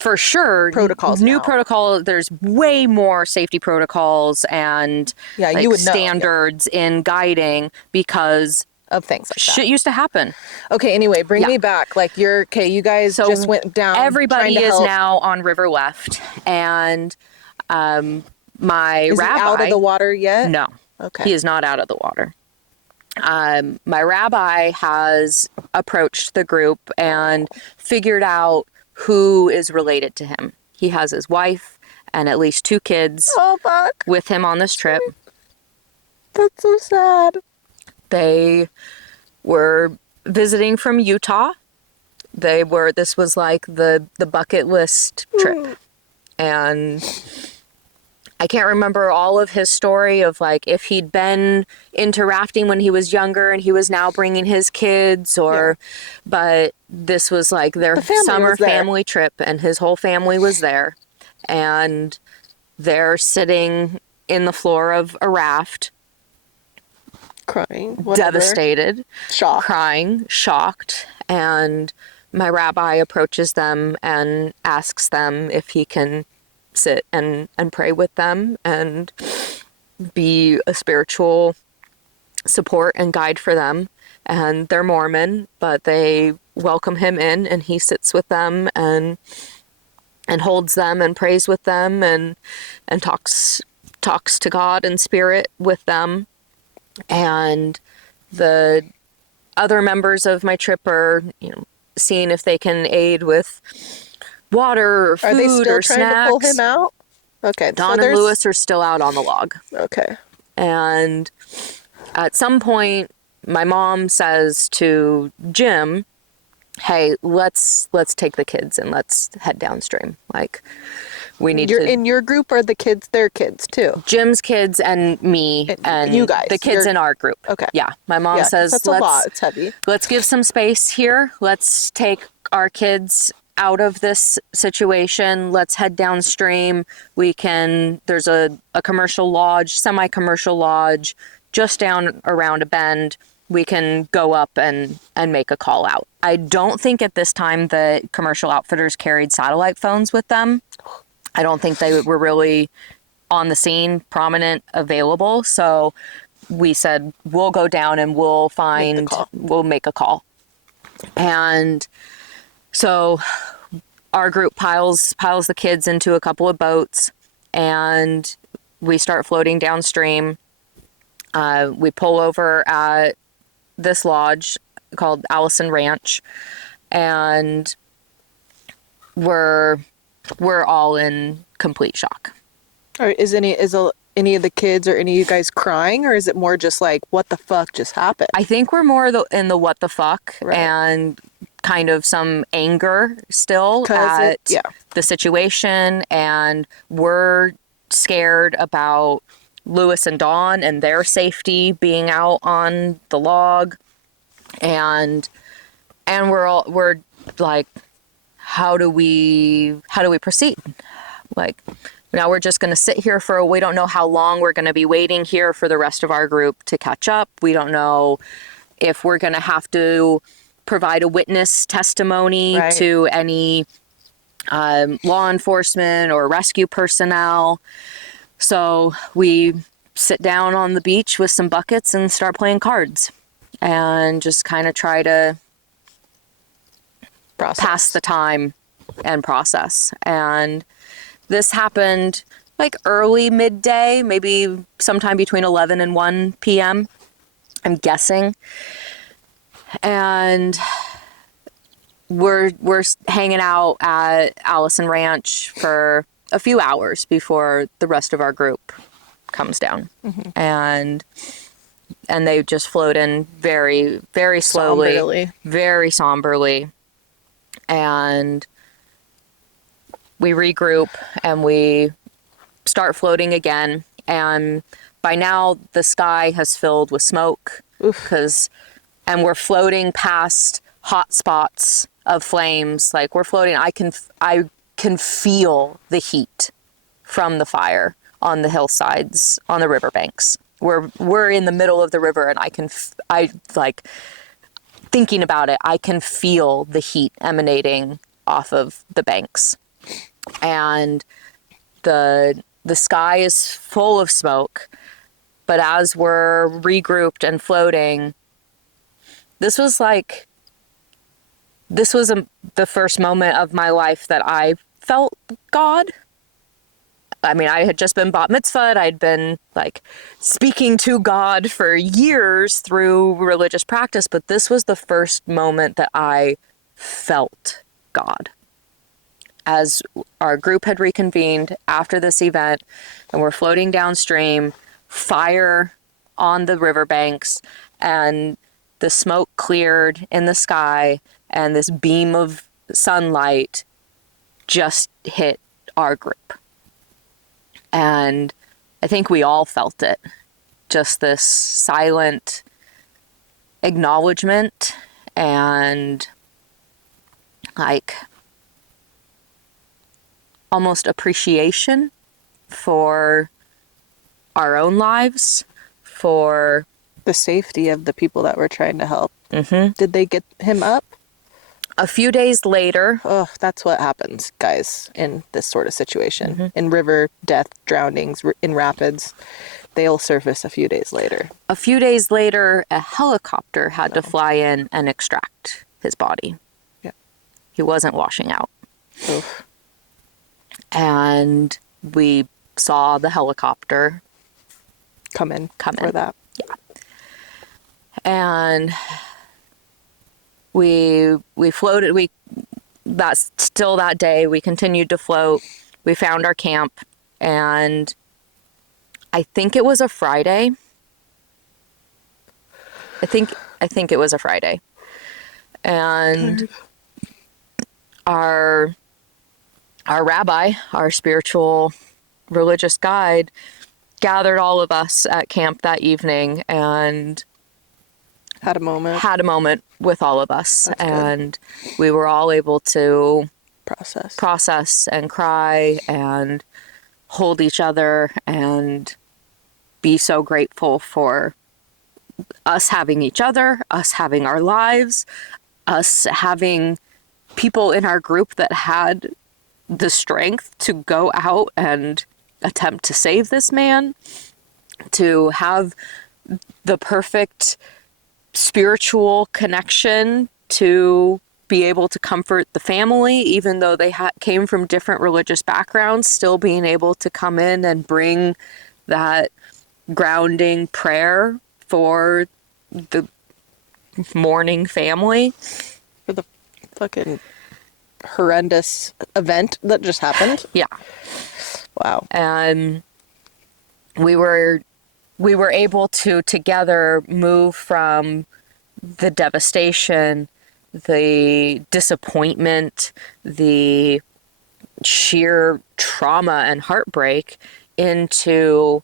for sure, Protocols new now. protocol, there's way more safety protocols and Yeah, you would know, standards in guiding, because of things like shit used to happen. that. Okay, anyway, bring Yeah. me back. Like, you guys just went down. Everybody trying to is help. now on river left, and My Is rabbi, he out of the water yet? no, Okay. he is not out of the water. My rabbi has approached the group and figured out who is related to him. He has his wife and at least 2 kids Oh, fuck. with him on this trip. That's so sad. They were visiting from Utah. This was like the bucket list trip. And I can't remember all of his story of like if he'd been into rafting when he was younger and he was now bringing his kids but this was like their summer family trip and his whole family was there. And they're sitting in the floor of a raft, Crying. Whatever. devastated, Shocked. crying, shocked. And my rabbi approaches them and asks them if he can sit and pray with them and be a spiritual support and guide for them. And they're Mormon, but they welcome him in and he sits with them and holds them and prays with them and talks to God in spirit with them. And the other members of my trip are, seeing if they can aid with water or food or snacks. Are they still trying to pull him out? Okay. Don and Lewis are still out on the log. Okay. And at some point, my mom says to Jim, hey, let's take the kids and let's head downstream. Like, we need You're in your group or the kids, their kids too? Jim's kids and me and you guys. the kids in our group. Okay. Yeah. My mom says, that's a lot. It's heavy. Let's give some space here. Let's take our kids out of this situation. Let's head downstream. There's a commercial lodge, semi-commercial lodge, just down around a bend. We can go up and make a call out. I don't think at this time the commercial outfitters carried satellite phones with them. I don't think they were really on the scene, prominent, available. So we said, we'll go down and we'll make a call. And so our group piles the kids into a couple of boats and we start floating downstream. We pull over at this lodge called Allison Ranch, and we're all in complete shock. Or is any of the kids or any of you guys crying, or is it more just like, what the fuck just happened? I think we're more in the what the fuck, right. And kind of some anger still at the situation, and we're scared about Lewis and Dawn and their safety being out on the log, and we're like, how do we proceed? Like, now we're just going to sit here we don't know how long we're going to be waiting here for the rest of our group to catch up. We don't know if we're going to have to provide a witness testimony to any law enforcement or rescue personnel. So we sit down on the beach with some buckets and start playing cards and just kind of try to pass the time and process. And this happened like early midday, maybe sometime between 11 and 1 p.m., I'm guessing. And we're hanging out at Allison Ranch for a few hours before the rest of our group comes down. Mm-hmm. And they just float in very, very slowly, very somberly. And we regroup and we start floating again. And by now the sky has filled with smoke and we're floating past hot spots of flames. Like, we're floating. I can feel the heat from the fire on the hillsides, on the riverbanks. We're in the middle of the river, and I thinking about it, I can feel the heat emanating off of the banks. And the sky is full of smoke. But as we're regrouped and floating, this was the first moment of my life that I felt God. I mean, I had just been bat mitzvahed. I'd been like speaking to God for years through religious practice, but this was the first moment that I felt God. As our group had reconvened after this event and we're floating downstream, fire on the riverbanks, and the smoke cleared in the sky, and this beam of sunlight just hit our group. And I think we all felt it. Just this silent acknowledgement and like almost appreciation for our own lives, for The safety of the people that we're trying to help. Mm-hmm. Did they get him up? A few days later. Oh, that's what happens, guys, in this sort of situation. In river death, drownings, in rapids, they'll surface a few days later. A few days later, a helicopter had to fly in and extract his body. Yeah. He wasn't washing out. Oof. And we saw the helicopter Come in come for in. that. Yeah. And we floated, that's still that day, we continued to float. We found our camp, and I think it was a Friday. I think it was a Friday. And our rabbi, our spiritual religious guide, gathered all of us at camp that evening and Had a moment. with all of us. That's good. And we were all able to Process. and cry and hold each other and be so grateful for us having each other, us having our lives, us having people in our group that had the strength to go out and attempt to save this man, to have the perfect spiritual connection to be able to comfort the family, even though they came from different religious backgrounds, still being able to come in and bring that grounding prayer for the mourning family. For the fucking horrendous event that just happened. Yeah. Wow. And we were able to together move from the devastation, the disappointment, the sheer trauma and heartbreak into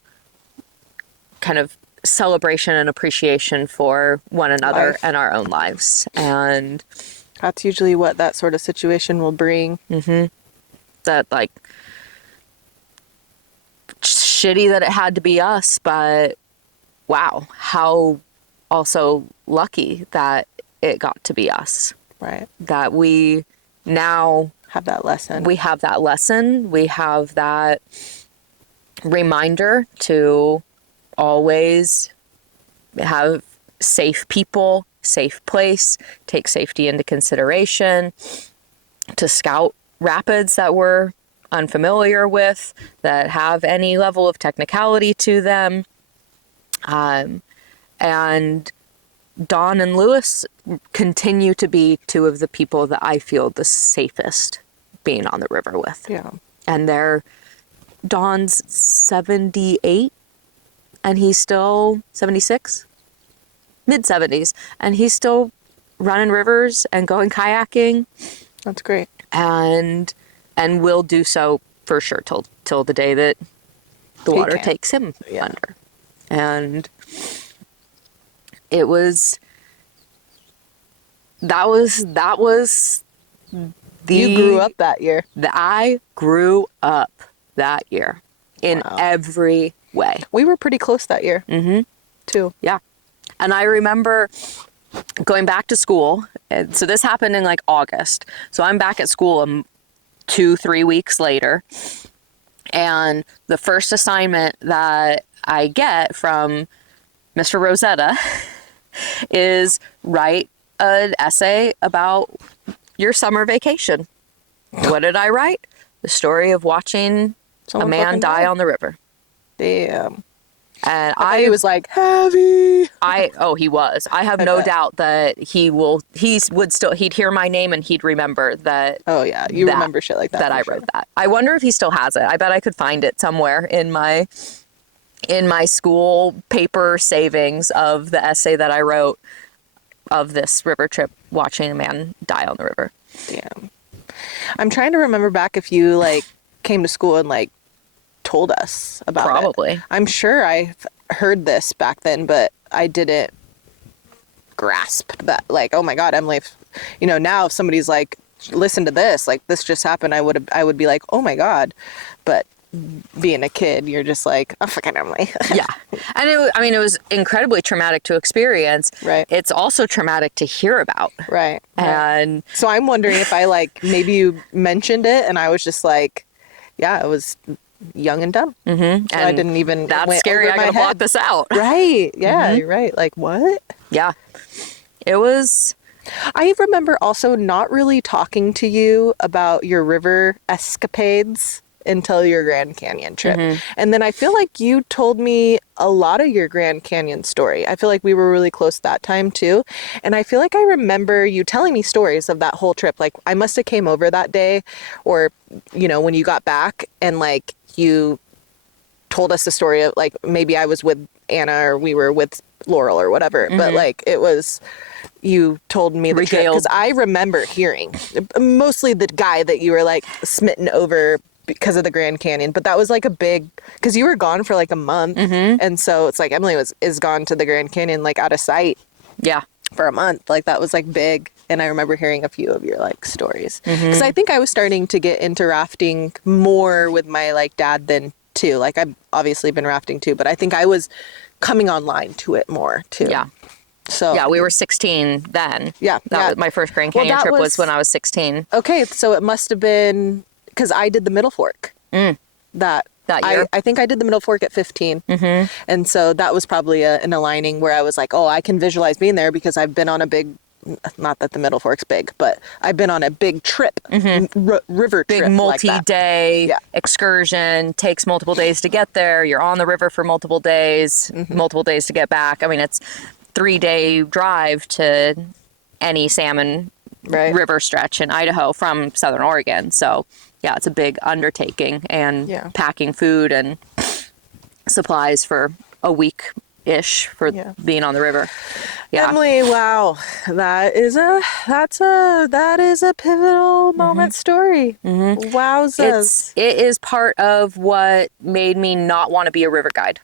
kind of celebration and appreciation for one another Life. and our own lives. And That's usually what that sort of situation will bring. that, like, shitty that it had to be us, but wow, how also lucky that it got to be us. Right. That we now Have that lesson. we have that lesson, we have that reminder to always have safe people, safe place, take safety into consideration, to scout rapids that we're unfamiliar with, that have any level of technicality to them. And Dawn and Lewis continue to be two of the people that I feel the safest being on the river with. Yeah. And Dawn's 78 and he's still 76, mid-70s, and he's still running rivers and going kayaking. That's great. And will do so for sure till the day that the water takes him under. And it was that was the You grew up that year. I grew up that year in every way. We were pretty close that year. Too. Yeah. And I remember going back to school. And so this happened in like August. So I'm back at school 2-3 weeks later. And the first assignment that I get from Mr. Rosetta is write an essay about your summer vacation. What did I write? The story of watching Someone a man fucking die died. on the river. Damn. And I was like, heavy. he was. I have I no bet. doubt that he'd hear my name and he'd remember that. Oh, yeah. You that- remember shit like that. that for I sure. wrote that. I wonder if he still has it. I bet I could find it somewhere in my school paper savings of the essay that I wrote of this river trip, watching a man die on the river. Damn. I'm trying to remember back if you like came to school and like told us about it. Probably. I'm sure I heard this back then, but I didn't grasp that. Like, oh my God, Emily, now if somebody's like, listen to this, like this just happened, I would be like, oh my God. But being a kid, you're just like, oh, fucking Emily. Yeah. And it was incredibly traumatic to experience. Right. It's also traumatic to hear about. Right. And So I'm wondering if I like, maybe you mentioned it and I was just like, yeah, it was young and dumb. Mm-hmm. So I didn't even. That's went scary. over I my gotta block head. this out. Right. Yeah, you're right. Like, what? Yeah. It was. I remember also not really talking to you about your river escapades until your Grand Canyon trip. And then I feel like you told me a lot of your Grand Canyon story. I feel like we were really close that time too. And I feel like I remember you telling me stories of that whole trip. Like I must have came over that day or, when you got back and like you told us the story of like, maybe I was with Anna or we were with Laurel or whatever. But like it was, you told me the trip because I remember hearing mostly the guy that you were like smitten over because of the Grand Canyon, but that was like a big, because you were gone for like a month. And so it's like Emily is gone to the Grand Canyon, like out of sight. Yeah. For a month. Like that was like big. And I remember hearing a few of your like stories because I think I was starting to get into rafting more with my like dad then too. Like I've obviously been rafting too, but I think I was coming online to it more too. Yeah. So Yeah, we were 16 then. Yeah, That was my first Grand Canyon that trip was was- when I was 16. Okay, so it must have been because I did the Middle Fork. That year? I think I did the Middle Fork at 15. And so that was probably an aligning where I was like, oh, I can visualize being there because I've been on a big, not that the Middle Fork's big, but I've been on a big trip, river Big trip like that. multi-day Yeah. excursion, takes multiple days to get there. You're on the river for multiple days, multiple days to get back. I mean, it's 3-day drive to any salmon Right. river stretch in Idaho from Southern Oregon. So yeah, it's a big undertaking and Yeah. packing food and supplies for a week-ish for Yeah. being on the river. Yeah. Emily, wow, that is a pivotal moment story. Wowzers. It is part of what made me not want to be a river guide.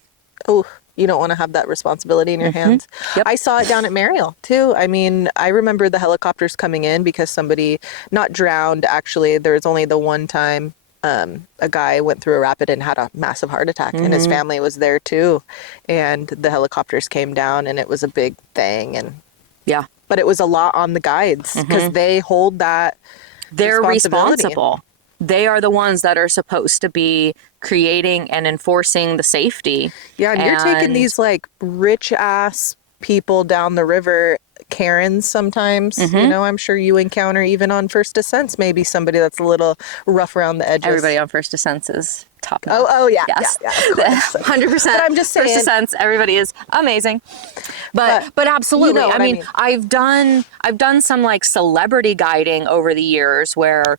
Oh, you don't want to have that responsibility in your hands. Yep. I saw it down at Mariel too. I mean, I remember the helicopters coming in because somebody not drowned. Actually, there was only the one time a guy went through a rapid and had a massive heart attack, and his family was there too. And the helicopters came down, and it was a big thing. And Yeah. but it was a lot on the guides because they hold that. They're responsibility. responsible. They are the ones that are supposed to be creating and enforcing the safety. Yeah, and you're taking And- these like rich ass people down the river, Karens sometimes. I'm sure you encounter even on first descents, maybe somebody that's a little rough around the edges. Everybody on First Descents is top notch. Oh yeah, Yes. yeah, of course. 100%. But I'm just saying- First Descents, everybody is amazing. But absolutely. you know what I mean, mean. I've done some like celebrity guiding over the years where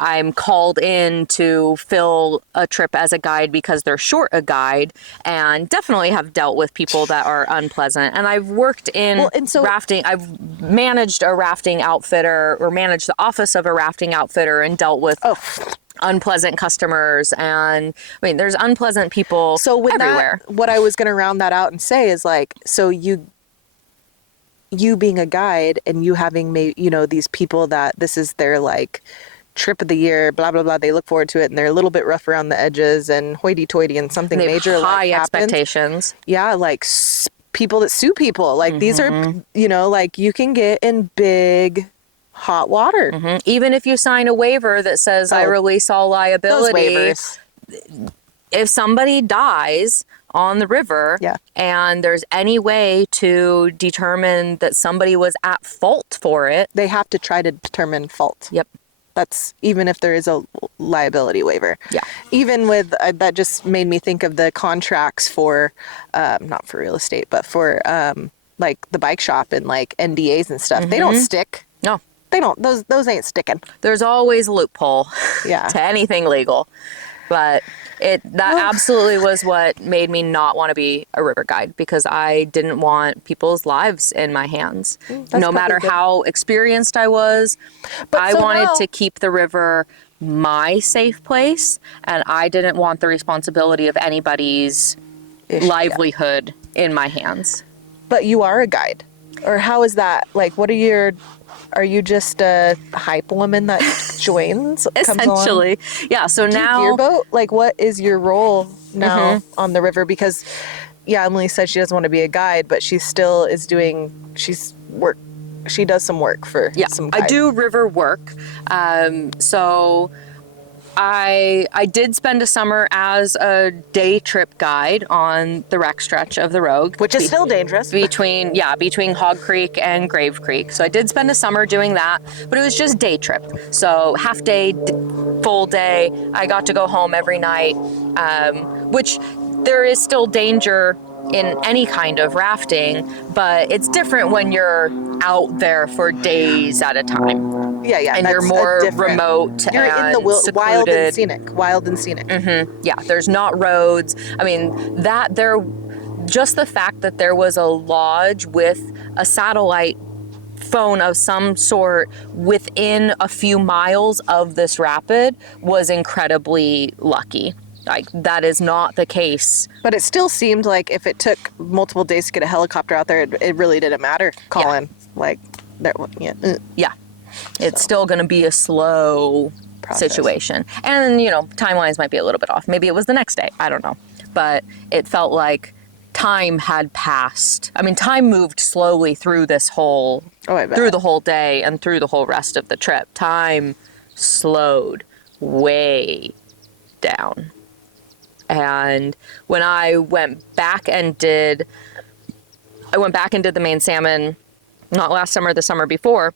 I'm called in to fill a trip as a guide because they're short a guide, and definitely have dealt with people that are unpleasant. And I've worked in Well, and so- rafting. I've managed a rafting outfitter or managed the office of a rafting outfitter and dealt with unpleasant customers. And I mean, there's unpleasant people So with everywhere. that, what I was going to round that out and say is like, so you being a guide and you having these people that this is their like trip of the year, blah blah blah, they look forward to it and they're a little bit rough around the edges and hoity-toity and something They have major high like happens. expectations. Yeah, like people that sue people, like these are like you can get in big hot water. Even if you sign a waiver that says I Oh, release all Those liability, waivers. if somebody dies on the river Yeah. and there's any way to determine that somebody was at fault for it, They have to try to determine fault. yep, That's even if there is a liability waiver. Yeah. Even with that just made me think of the contracts for, not for real estate, but for like the bike shop and like NDAs and stuff. They don't stick. No, They don't. Those ain't sticking. there's always a loophole Yeah. to anything legal. But that absolutely was what made me not want to be a river guide, because I didn't want people's lives in my hands. No matter good. how experienced I was, I so wanted now- to keep the river my safe place, and I didn't want the responsibility of anybody's livelihood in my hands. But you are a guide, or how is that? Like, what are you just a hype woman that joins? comes along? Essentially. Yeah, so Do you now gear boat? Like, what is your role now on the river? Because, yeah, Emily said she doesn't want to be a guide, but she still is she does some work for some guides. I do river work. So I did spend a summer as a day trip guide on the wreck stretch of the Rogue, Which is still dangerous. between Hog Creek and Grave Creek. So I did spend a summer doing that, but it was just day trip. So half day, full day. I got to go home every night, which there is still danger in any kind of rafting, but it's different when you're out there for days at a time. Yeah, And that's you're more different. remote You're and in the wild and secluded. scenic. Yeah, there's not roads. I mean, just the fact that there was a lodge with a satellite phone of some sort within a few miles of this rapid was incredibly lucky. Like, that is not the case. But it still seemed like if it took multiple days to get a helicopter out there, it really didn't matter. Colin, like, Yeah. It's still going to be a slow Process. situation. And, timelines might be a little bit off. Maybe it was the next day. I don't know. But it felt like time had passed. I mean, time moved slowly through this whole, through the whole day and through the whole rest of the trip. Time slowed way down. And when I went back and did the main salmon, not last summer, the summer before.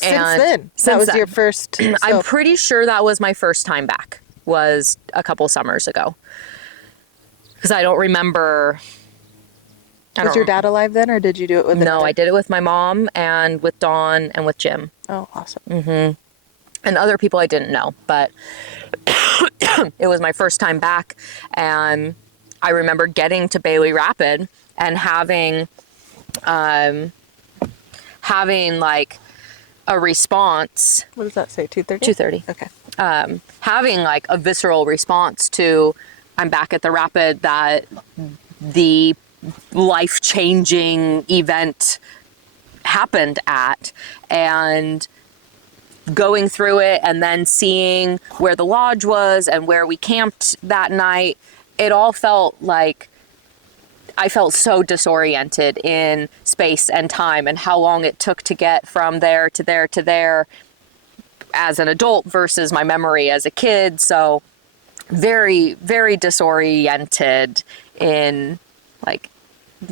That was your first. I'm pretty sure that was my first time back, was a couple summers ago. Because I don't remember. Was your dad alive then, or did you do it with No, I did it with my mom and with Dawn and with Jim. Oh, awesome. And other people I didn't know, but it was my first time back. And I remember getting to Bailey Rapid and having like a response. What does that say? 2:30? 2:30. Okay. Having like a visceral response to, I'm back at the rapid that the life-changing event happened at, and going through it and then seeing where the lodge was and where we camped that night, it all felt like I felt so disoriented in space and time and how long it took to get from there to there to there as an adult versus my memory as a kid. So very, very disoriented in like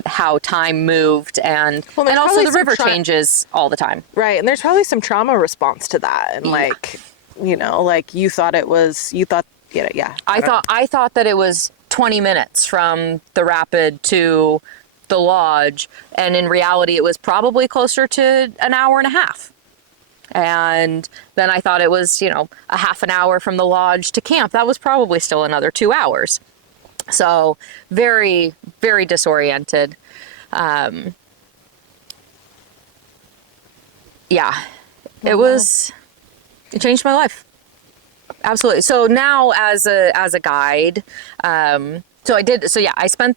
how time moved, and also the river changes all the time. Right. And there's probably some trauma response to that. And like, like you thought it was, I thought that it was 20 minutes from the rapid to the lodge, and in reality it was probably closer to an hour and a half. And then I thought it was, a half an hour from the lodge to camp. That was probably still another 2 hours. So very, very disoriented. It changed my life. Absolutely. So now as a guide, I spent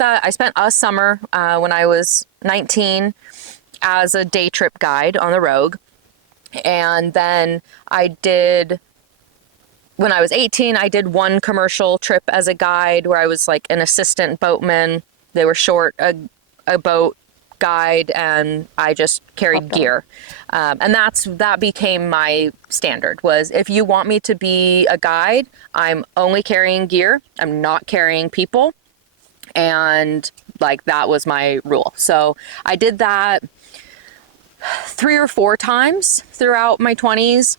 a summer when I was 19 as a day trip guide on the Rogue. And then when I was 18, I did one commercial trip as a guide where I was like an assistant boatman. They were short a boat guide, and I just carried gear. And that became my standard, was if you want me to be a guide, I'm only carrying gear. I'm not carrying people. And like, that was my rule. So I did that 3 or 4 times throughout my 20s.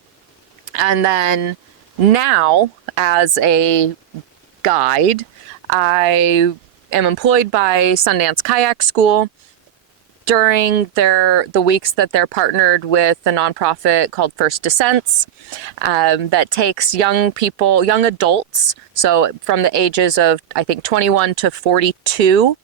And then now, as a guide, I am employed by Sundance Kayak School during the weeks that they're partnered with a nonprofit called First Descents, that takes young people, young adults, so from the ages of, I think, 21 to 42,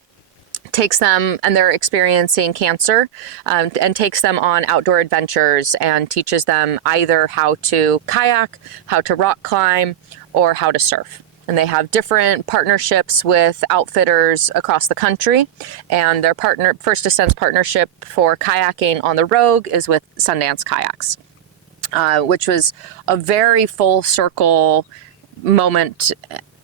takes them, and they're experiencing cancer, and takes them on outdoor adventures and teaches them either how to kayak, how to rock climb, or how to surf. And they have different partnerships with outfitters across the country. And their First Descent's partnership for kayaking on the Rogue is with Sundance Kayaks, which was a very full circle moment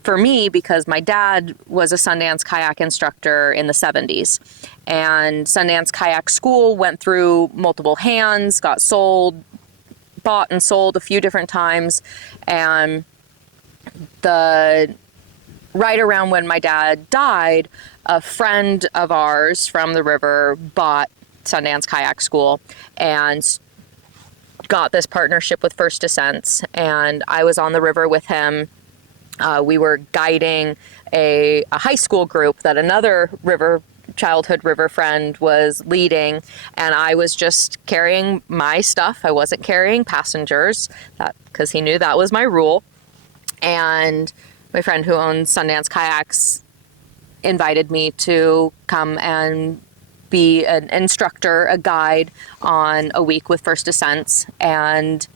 for me, because my dad was a Sundance kayak instructor in the 70s, and Sundance Kayak School went through multiple hands, got bought and sold a few different times, and right around when my dad died, a friend of ours from the river bought Sundance Kayak School and got this partnership with First Descents, and I was on the river with him. We were guiding a high school group that another childhood river friend was leading, and I was just carrying my stuff. I wasn't carrying passengers, because he knew that was my rule. And my friend who owns Sundance Kayaks invited me to come and be an instructor, a guide on a week with First Descents. And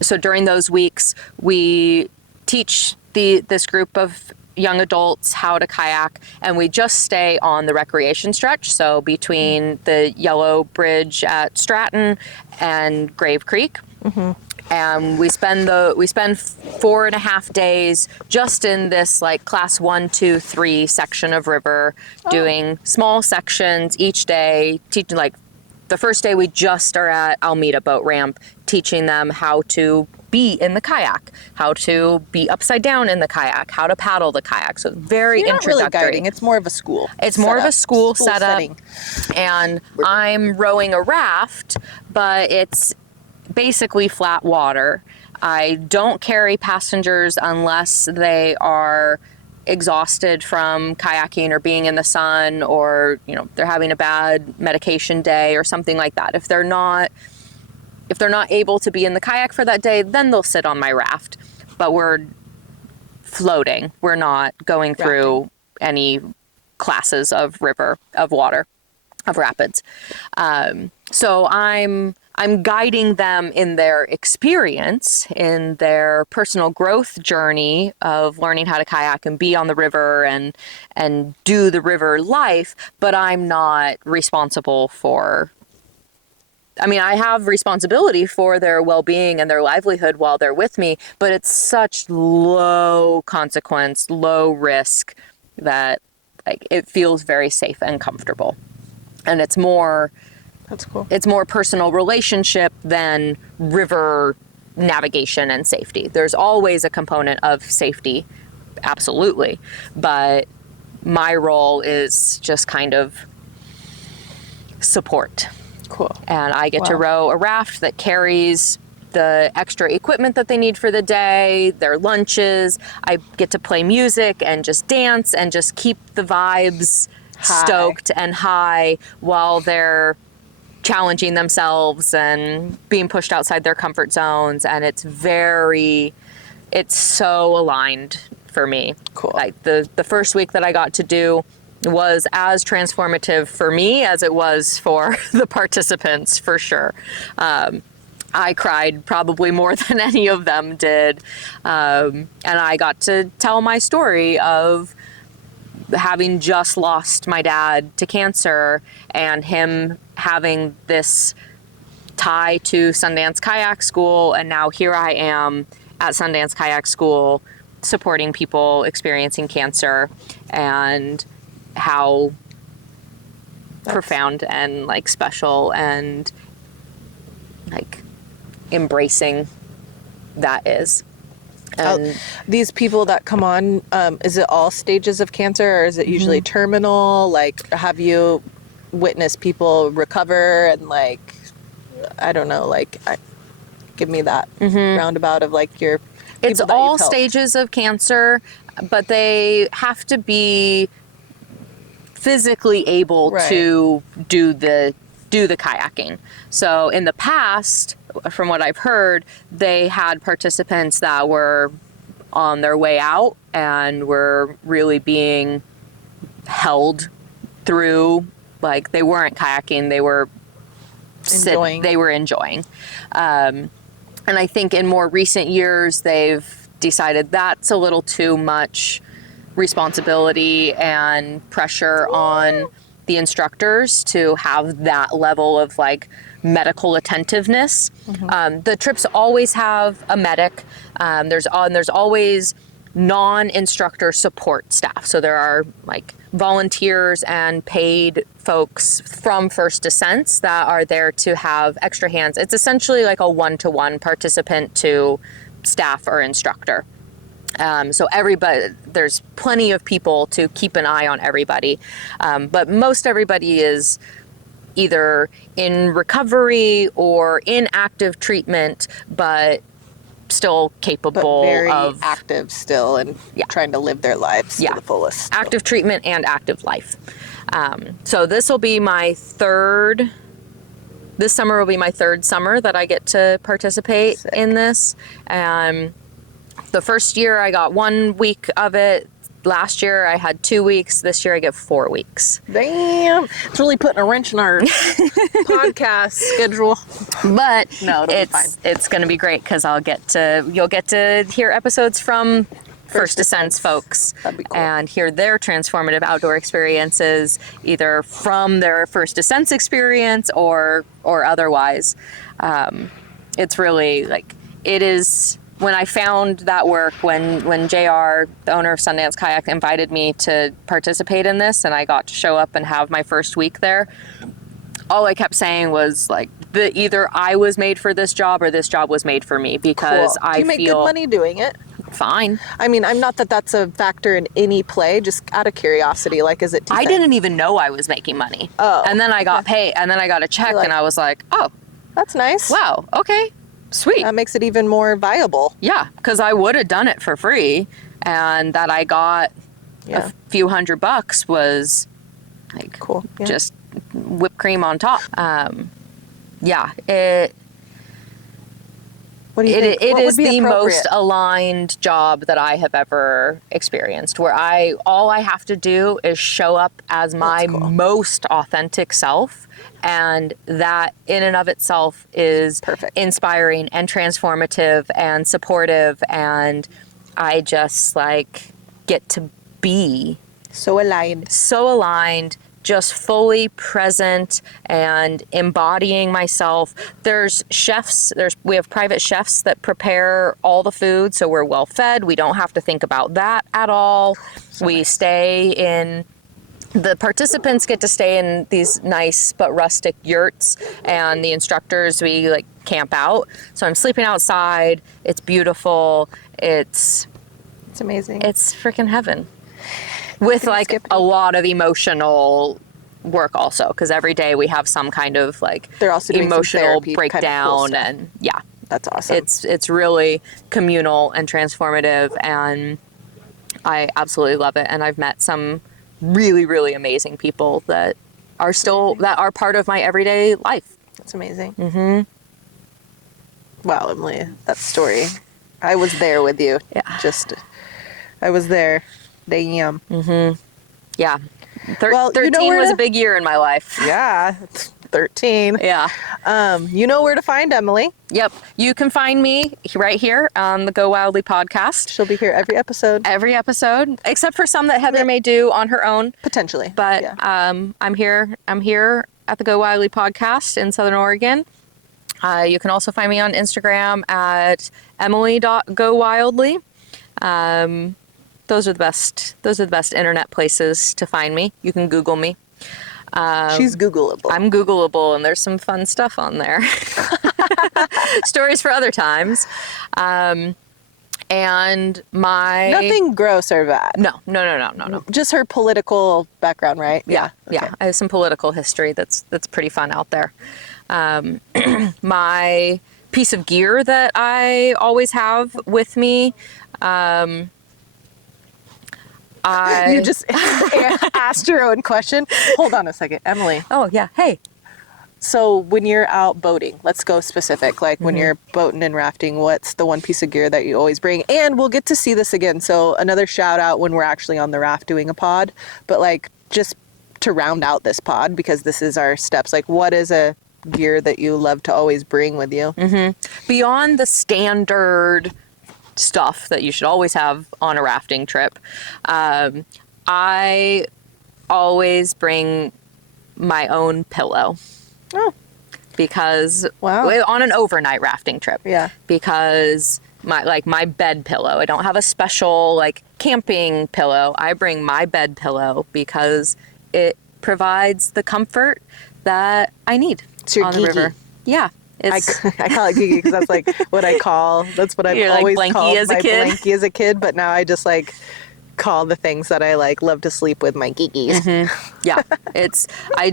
so during those weeks, we teach this group of young adults how to kayak, and we just stay on the recreation stretch, so between the Yellow Bridge at Stratton and Grave Creek. Mm-hmm. And we spend 4.5 days just in this like class 1, 2, 3 section of river, doing small sections each day, teaching. Like the first day we just are at Almeda Boat Ramp, teaching them how to be in the kayak, how to be upside down in the kayak, how to paddle the kayak. So very You're not introductory. really guiding, it's more of a school. It's more of a school setup. Setting. And I'm rowing a raft, but it's basically flat water. I don't carry passengers unless they are exhausted from kayaking or being in the sun, or they're having a bad medication day or something like that. If they're not able to be in the kayak for that day, then they'll sit on my raft. But we're floating. We're not going through any classes of water, of rapids. So I'm guiding them in their experience, in their personal growth journey of learning how to kayak and be on the river and do the river life, but I'm not responsible for. I have responsibility for their well-being and their livelihood while they're with me, but it's such low consequence, low risk that it feels very safe and comfortable. And it's more. That's cool. It's more personal relationship than river navigation and safety. There's always a component of safety, absolutely. But my role is just kind of support. Cool. And I get to row a raft that carries the extra equipment that they need for the day, their lunches. I get to play music and just dance and just keep the vibes stoked and high while they're challenging themselves and being pushed outside their comfort zones. And it's so aligned for me. Cool. Like the first week that I got to do was as transformative for me as it was for the participants, for sure. I cried probably more than any of them did. And I got to tell my story of having just lost my dad to cancer and him having this tie to Sundance Kayak School. And now here I am at Sundance Kayak School supporting people experiencing cancer, and how profound and special and embracing that is. And these people that come on, is it all stages of cancer, or is it usually terminal? Have you witnessed people recover and I don't know, give me that roundabout of like your It's people that all you've helped. stages of cancer, but they have to be physically able Right. to do the kayaking. So in the past, from what I've heard, they had participants that were on their way out and were really being held through, like they weren't kayaking, they were enjoying. And I think in more recent years, they've decided that's a little too much responsibility and pressure on the instructors to have that level of like medical attentiveness. The trips always have a medic. There's always non-instructor support staff. So there are like volunteers and paid folks from First Descents that are there to have extra hands. It's essentially like a one-to-one participant to staff or instructor. So everybody, there's plenty of people to keep an eye on everybody. But most everybody is either in recovery or in active treatment, but still capable very of active still and trying to live their lives to the fullest. Still. Active treatment and active life. So this summer will be my third summer that I get to participate in this. The first year I got 1 week of it. Last year I had 2 weeks. This year I get 4 weeks. Damn. It's really putting a wrench in our podcast schedule. But no, it'll be fine. It's going to be great because you'll get to hear episodes from First Descents folks. That'd be cool. And hear their transformative outdoor experiences, either from their First Descents experience or otherwise. It's really like, it is. When I found that work, when JR, the owner of Sundance Kayak, invited me to participate in this and I got to show up and have my first week there, all I kept saying was like, either I was made for this job or this job was made for me, because Cool. Do you make good money doing it? Fine. I mean, I'm not that that's a factor in any play, just out of curiosity, like, is it decent? I didn't even know I was making money. Oh. And then I got paid, and then I got a check, and I was like, oh. That's nice. Wow, okay. Sweet. That makes it even more viable. Yeah, because I would have done it for free, and that I got a few $100 was like cool. Yeah. Just whipped cream on top. What do you think? It What is would be the most appropriate? aligned job that I have ever experienced, where all I have to do is show up as my most authentic self, and that in and of itself is perfect, inspiring and transformative and supportive, and I just like get to be so aligned, just fully present and embodying myself. There's chefs, we have private chefs that prepare all the food, so we're well fed. We don't have to think about that at all. The participants get to stay in these nice but rustic yurts, and the instructors, we like camp out. So I'm sleeping outside. It's beautiful. It's amazing. It's freaking heaven. With like a lot of emotional work also, because every day we have some kind of like they're also doing emotional some breakdown, kind of cool and that's awesome. It's really communal and transformative, and I absolutely love it. And I've met some really, really amazing people that are part of my everyday life. That's amazing. Mm-hmm. Wow, Emily, that story. I was there with you. Yeah. I was there. Damn. Mm-hmm. Yeah. 13 you know was a big year in my life. Yeah. 13. Yeah. You know where to find Emily. Yep. You can find me right here on the Go Wildly podcast. She'll be here every episode. Every episode, except for some that Heather may do on her own. Potentially. But I'm here at the Go Wildly podcast in Southern Oregon. You can also find me on Instagram at emily.gowildly. Those are the best internet places to find me. You can Google me. She's Googleable. I'm Googleable, and there's some fun stuff on there. Stories for other times. And nothing gross or bad. No. Just her political background, right? Yeah. I have some political history that's pretty fun out there. My piece of gear that I always have with me. You just asked your own question. Hold on a second, Emily. Oh, yeah. Hey. So when you're out boating, let's go specific. Like when you're boating and rafting, what's the one piece of gear that you always bring? And we'll get to see this again. So another shout out when we're actually on the raft doing a pod. But like just to round out this pod, because this is our steps, like what is a gear that you love to always bring with you? Beyond the standard stuff that you should always have on a rafting trip, I always bring my own pillow. Oh, because wow. On an overnight rafting trip. Yeah. Because my bed pillow, I don't have a special like camping pillow. I bring my bed pillow because it provides the comfort that I need It's your on the geeky. river. Yeah. I call it geeky because that's like what I call, that's what I've You're like always blankie called as a my kid? blankie as a kid, but now I just like call the things that I like love to sleep with my geekies. Yeah. I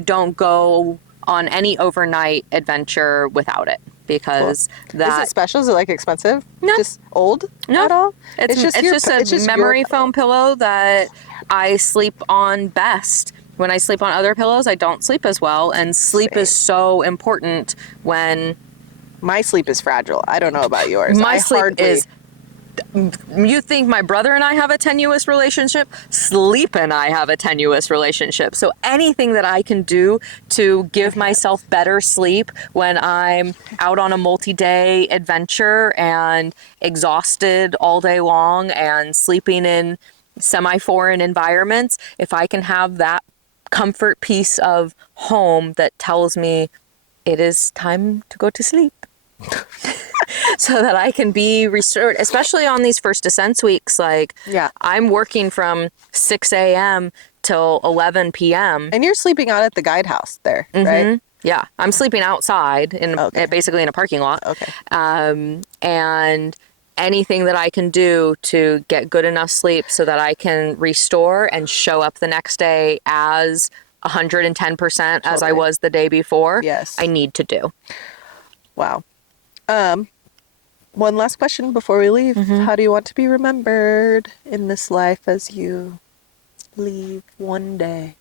don't go on any overnight adventure without it because Is it special? Is it like expensive? No. Just old No. at all? It's just a memory foam pillow that I sleep on best. When I sleep on other pillows, I don't sleep as well. And sleep is so important when... My sleep is fragile. I don't know about yours. My sleep is... You think my brother and I have a tenuous relationship? Sleep and I have a tenuous relationship. So anything that I can do to give myself better sleep when I'm out on a multi-day adventure and exhausted all day long and sleeping in semi-foreign environments, if I can have that comfort piece of home that tells me it is time to go to sleep. So that I can be restored, especially on these first descents weeks. Like, Yeah. I'm working from 6 a.m. till 11 p.m. And you're sleeping out at the guide house there, right? Yeah, I'm sleeping outside Okay. basically in a parking lot. Okay. And anything that I can do to get good enough sleep so that I can restore and show up the next day as 110% as I Totally. was the day before, Yes. I need to do. Wow. One last question before we leave. How do you want to be remembered in this life as you leave one day?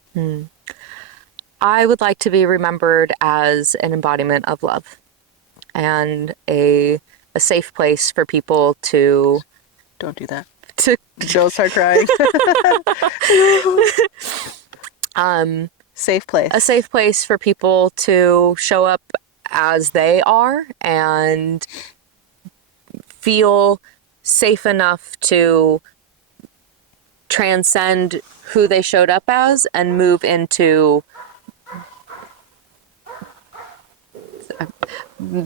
I would like to be remembered as an embodiment of love and a safe place for people to Don't do that. Don't start crying. Safe place. a safe place for people to show up as they are and feel safe enough to transcend who they showed up as and move into...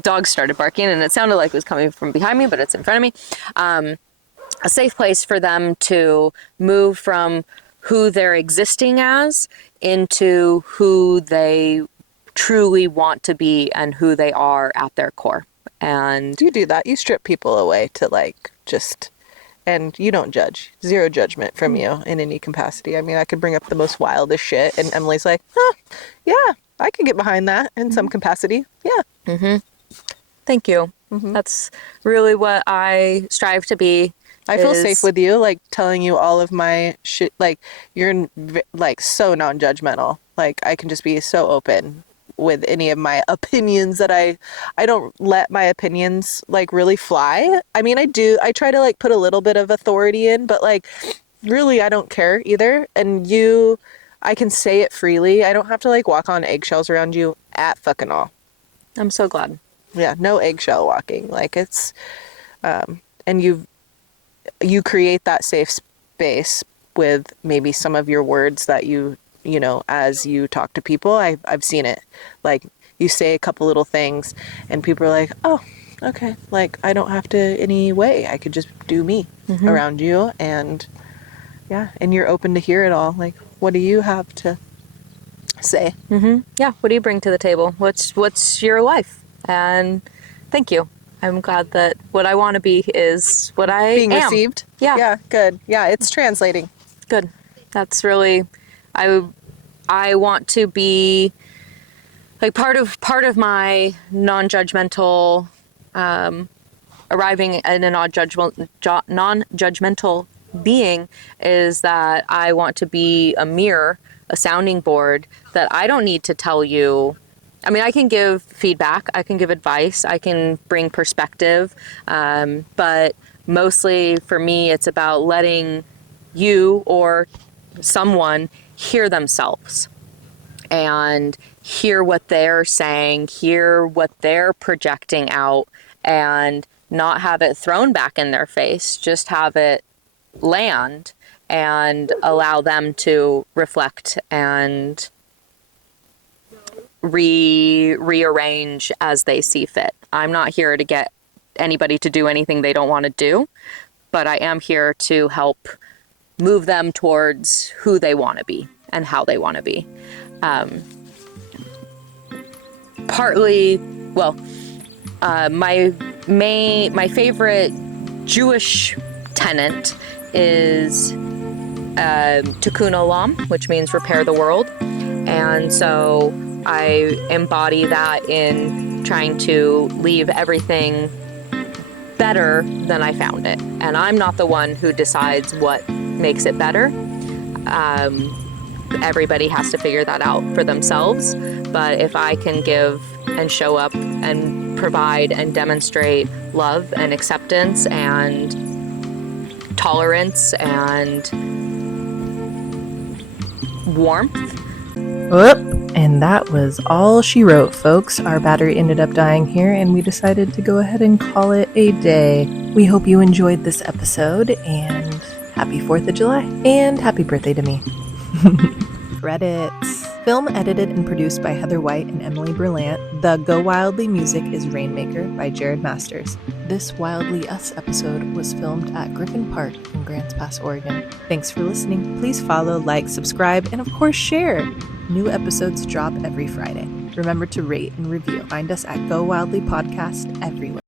Dog started barking and it sounded like it was coming from behind me, but it's in front of me. A safe place for them to move from who they're existing as into who they truly want to be and who they are at their core. And You do that. You strip people away to like just, and you don't judge. Zero judgment from you in any capacity. I mean, I could bring up the most wildest shit and Emily's like, yeah, I can get behind that in some capacity. Yeah. thank you. That's really what I strive to be. I feel safe with you, like telling you all of my shit. Like you're like so non-judgmental. Like I can just be so open with any of my opinions that I don't let my opinions like really fly. I mean, I try to like put a little bit of authority in, but like really I don't care either. And I can say it freely. I don't have to like walk on eggshells around you at fucking all. I'm so glad. Yeah, no eggshell walking. Like it's, and you create that safe space with maybe some of your words that you know, as you talk to people. I've seen it. Like you say a couple little things and people are like, oh, okay. Like I don't have to anyway. I could just do me around you. And yeah. And you're open to hear it all. Like, what do you have to say? Yeah. What do you bring to the table? What's your life? And thank you. I'm glad that what I want to be is what I Being am. received. Yeah. Yeah. Good. Yeah. It's translating. Good. That's really, I want to be like part of my non-judgmental, arriving at a non-judgmental being is that I want to be a mirror, a sounding board, that I don't need to tell you. I mean, I can give feedback, I can give advice, I can bring perspective, but mostly for me, it's about letting you or someone hear themselves and hear what they're saying, hear what they're projecting out, and not have it thrown back in their face, just have it land and allow them to reflect and rearrange as they see fit. I'm not here to get anybody to do anything they don't want to do, but I am here to help move them towards who they want to be and how they want to be. Partly, well, my favorite Jewish tenet is Tikkun Olam, which means repair the world. And so I embody that in trying to leave everything better than I found it. And I'm not the one who decides what makes it better. Everybody has to figure that out for themselves. But if I can give and show up and provide and demonstrate love and acceptance and tolerance and warmth. Whoop. And that was all she wrote, folks. Our battery ended up dying here, and we decided to go ahead and call it a day. We hope you enjoyed this episode, and happy 4th of July. And happy birthday to me. Credits. Film edited and produced by Heather White and Emily Berlant. The Go Wildly music is Rainmaker by Jared Masters. This Wildly Us episode was filmed at Griffin Park in Grants Pass, Oregon. Thanks for listening. Please follow, like, subscribe, and of course share. New episodes drop every Friday. Remember to rate and review. Find us at Go Wildly Podcast everywhere.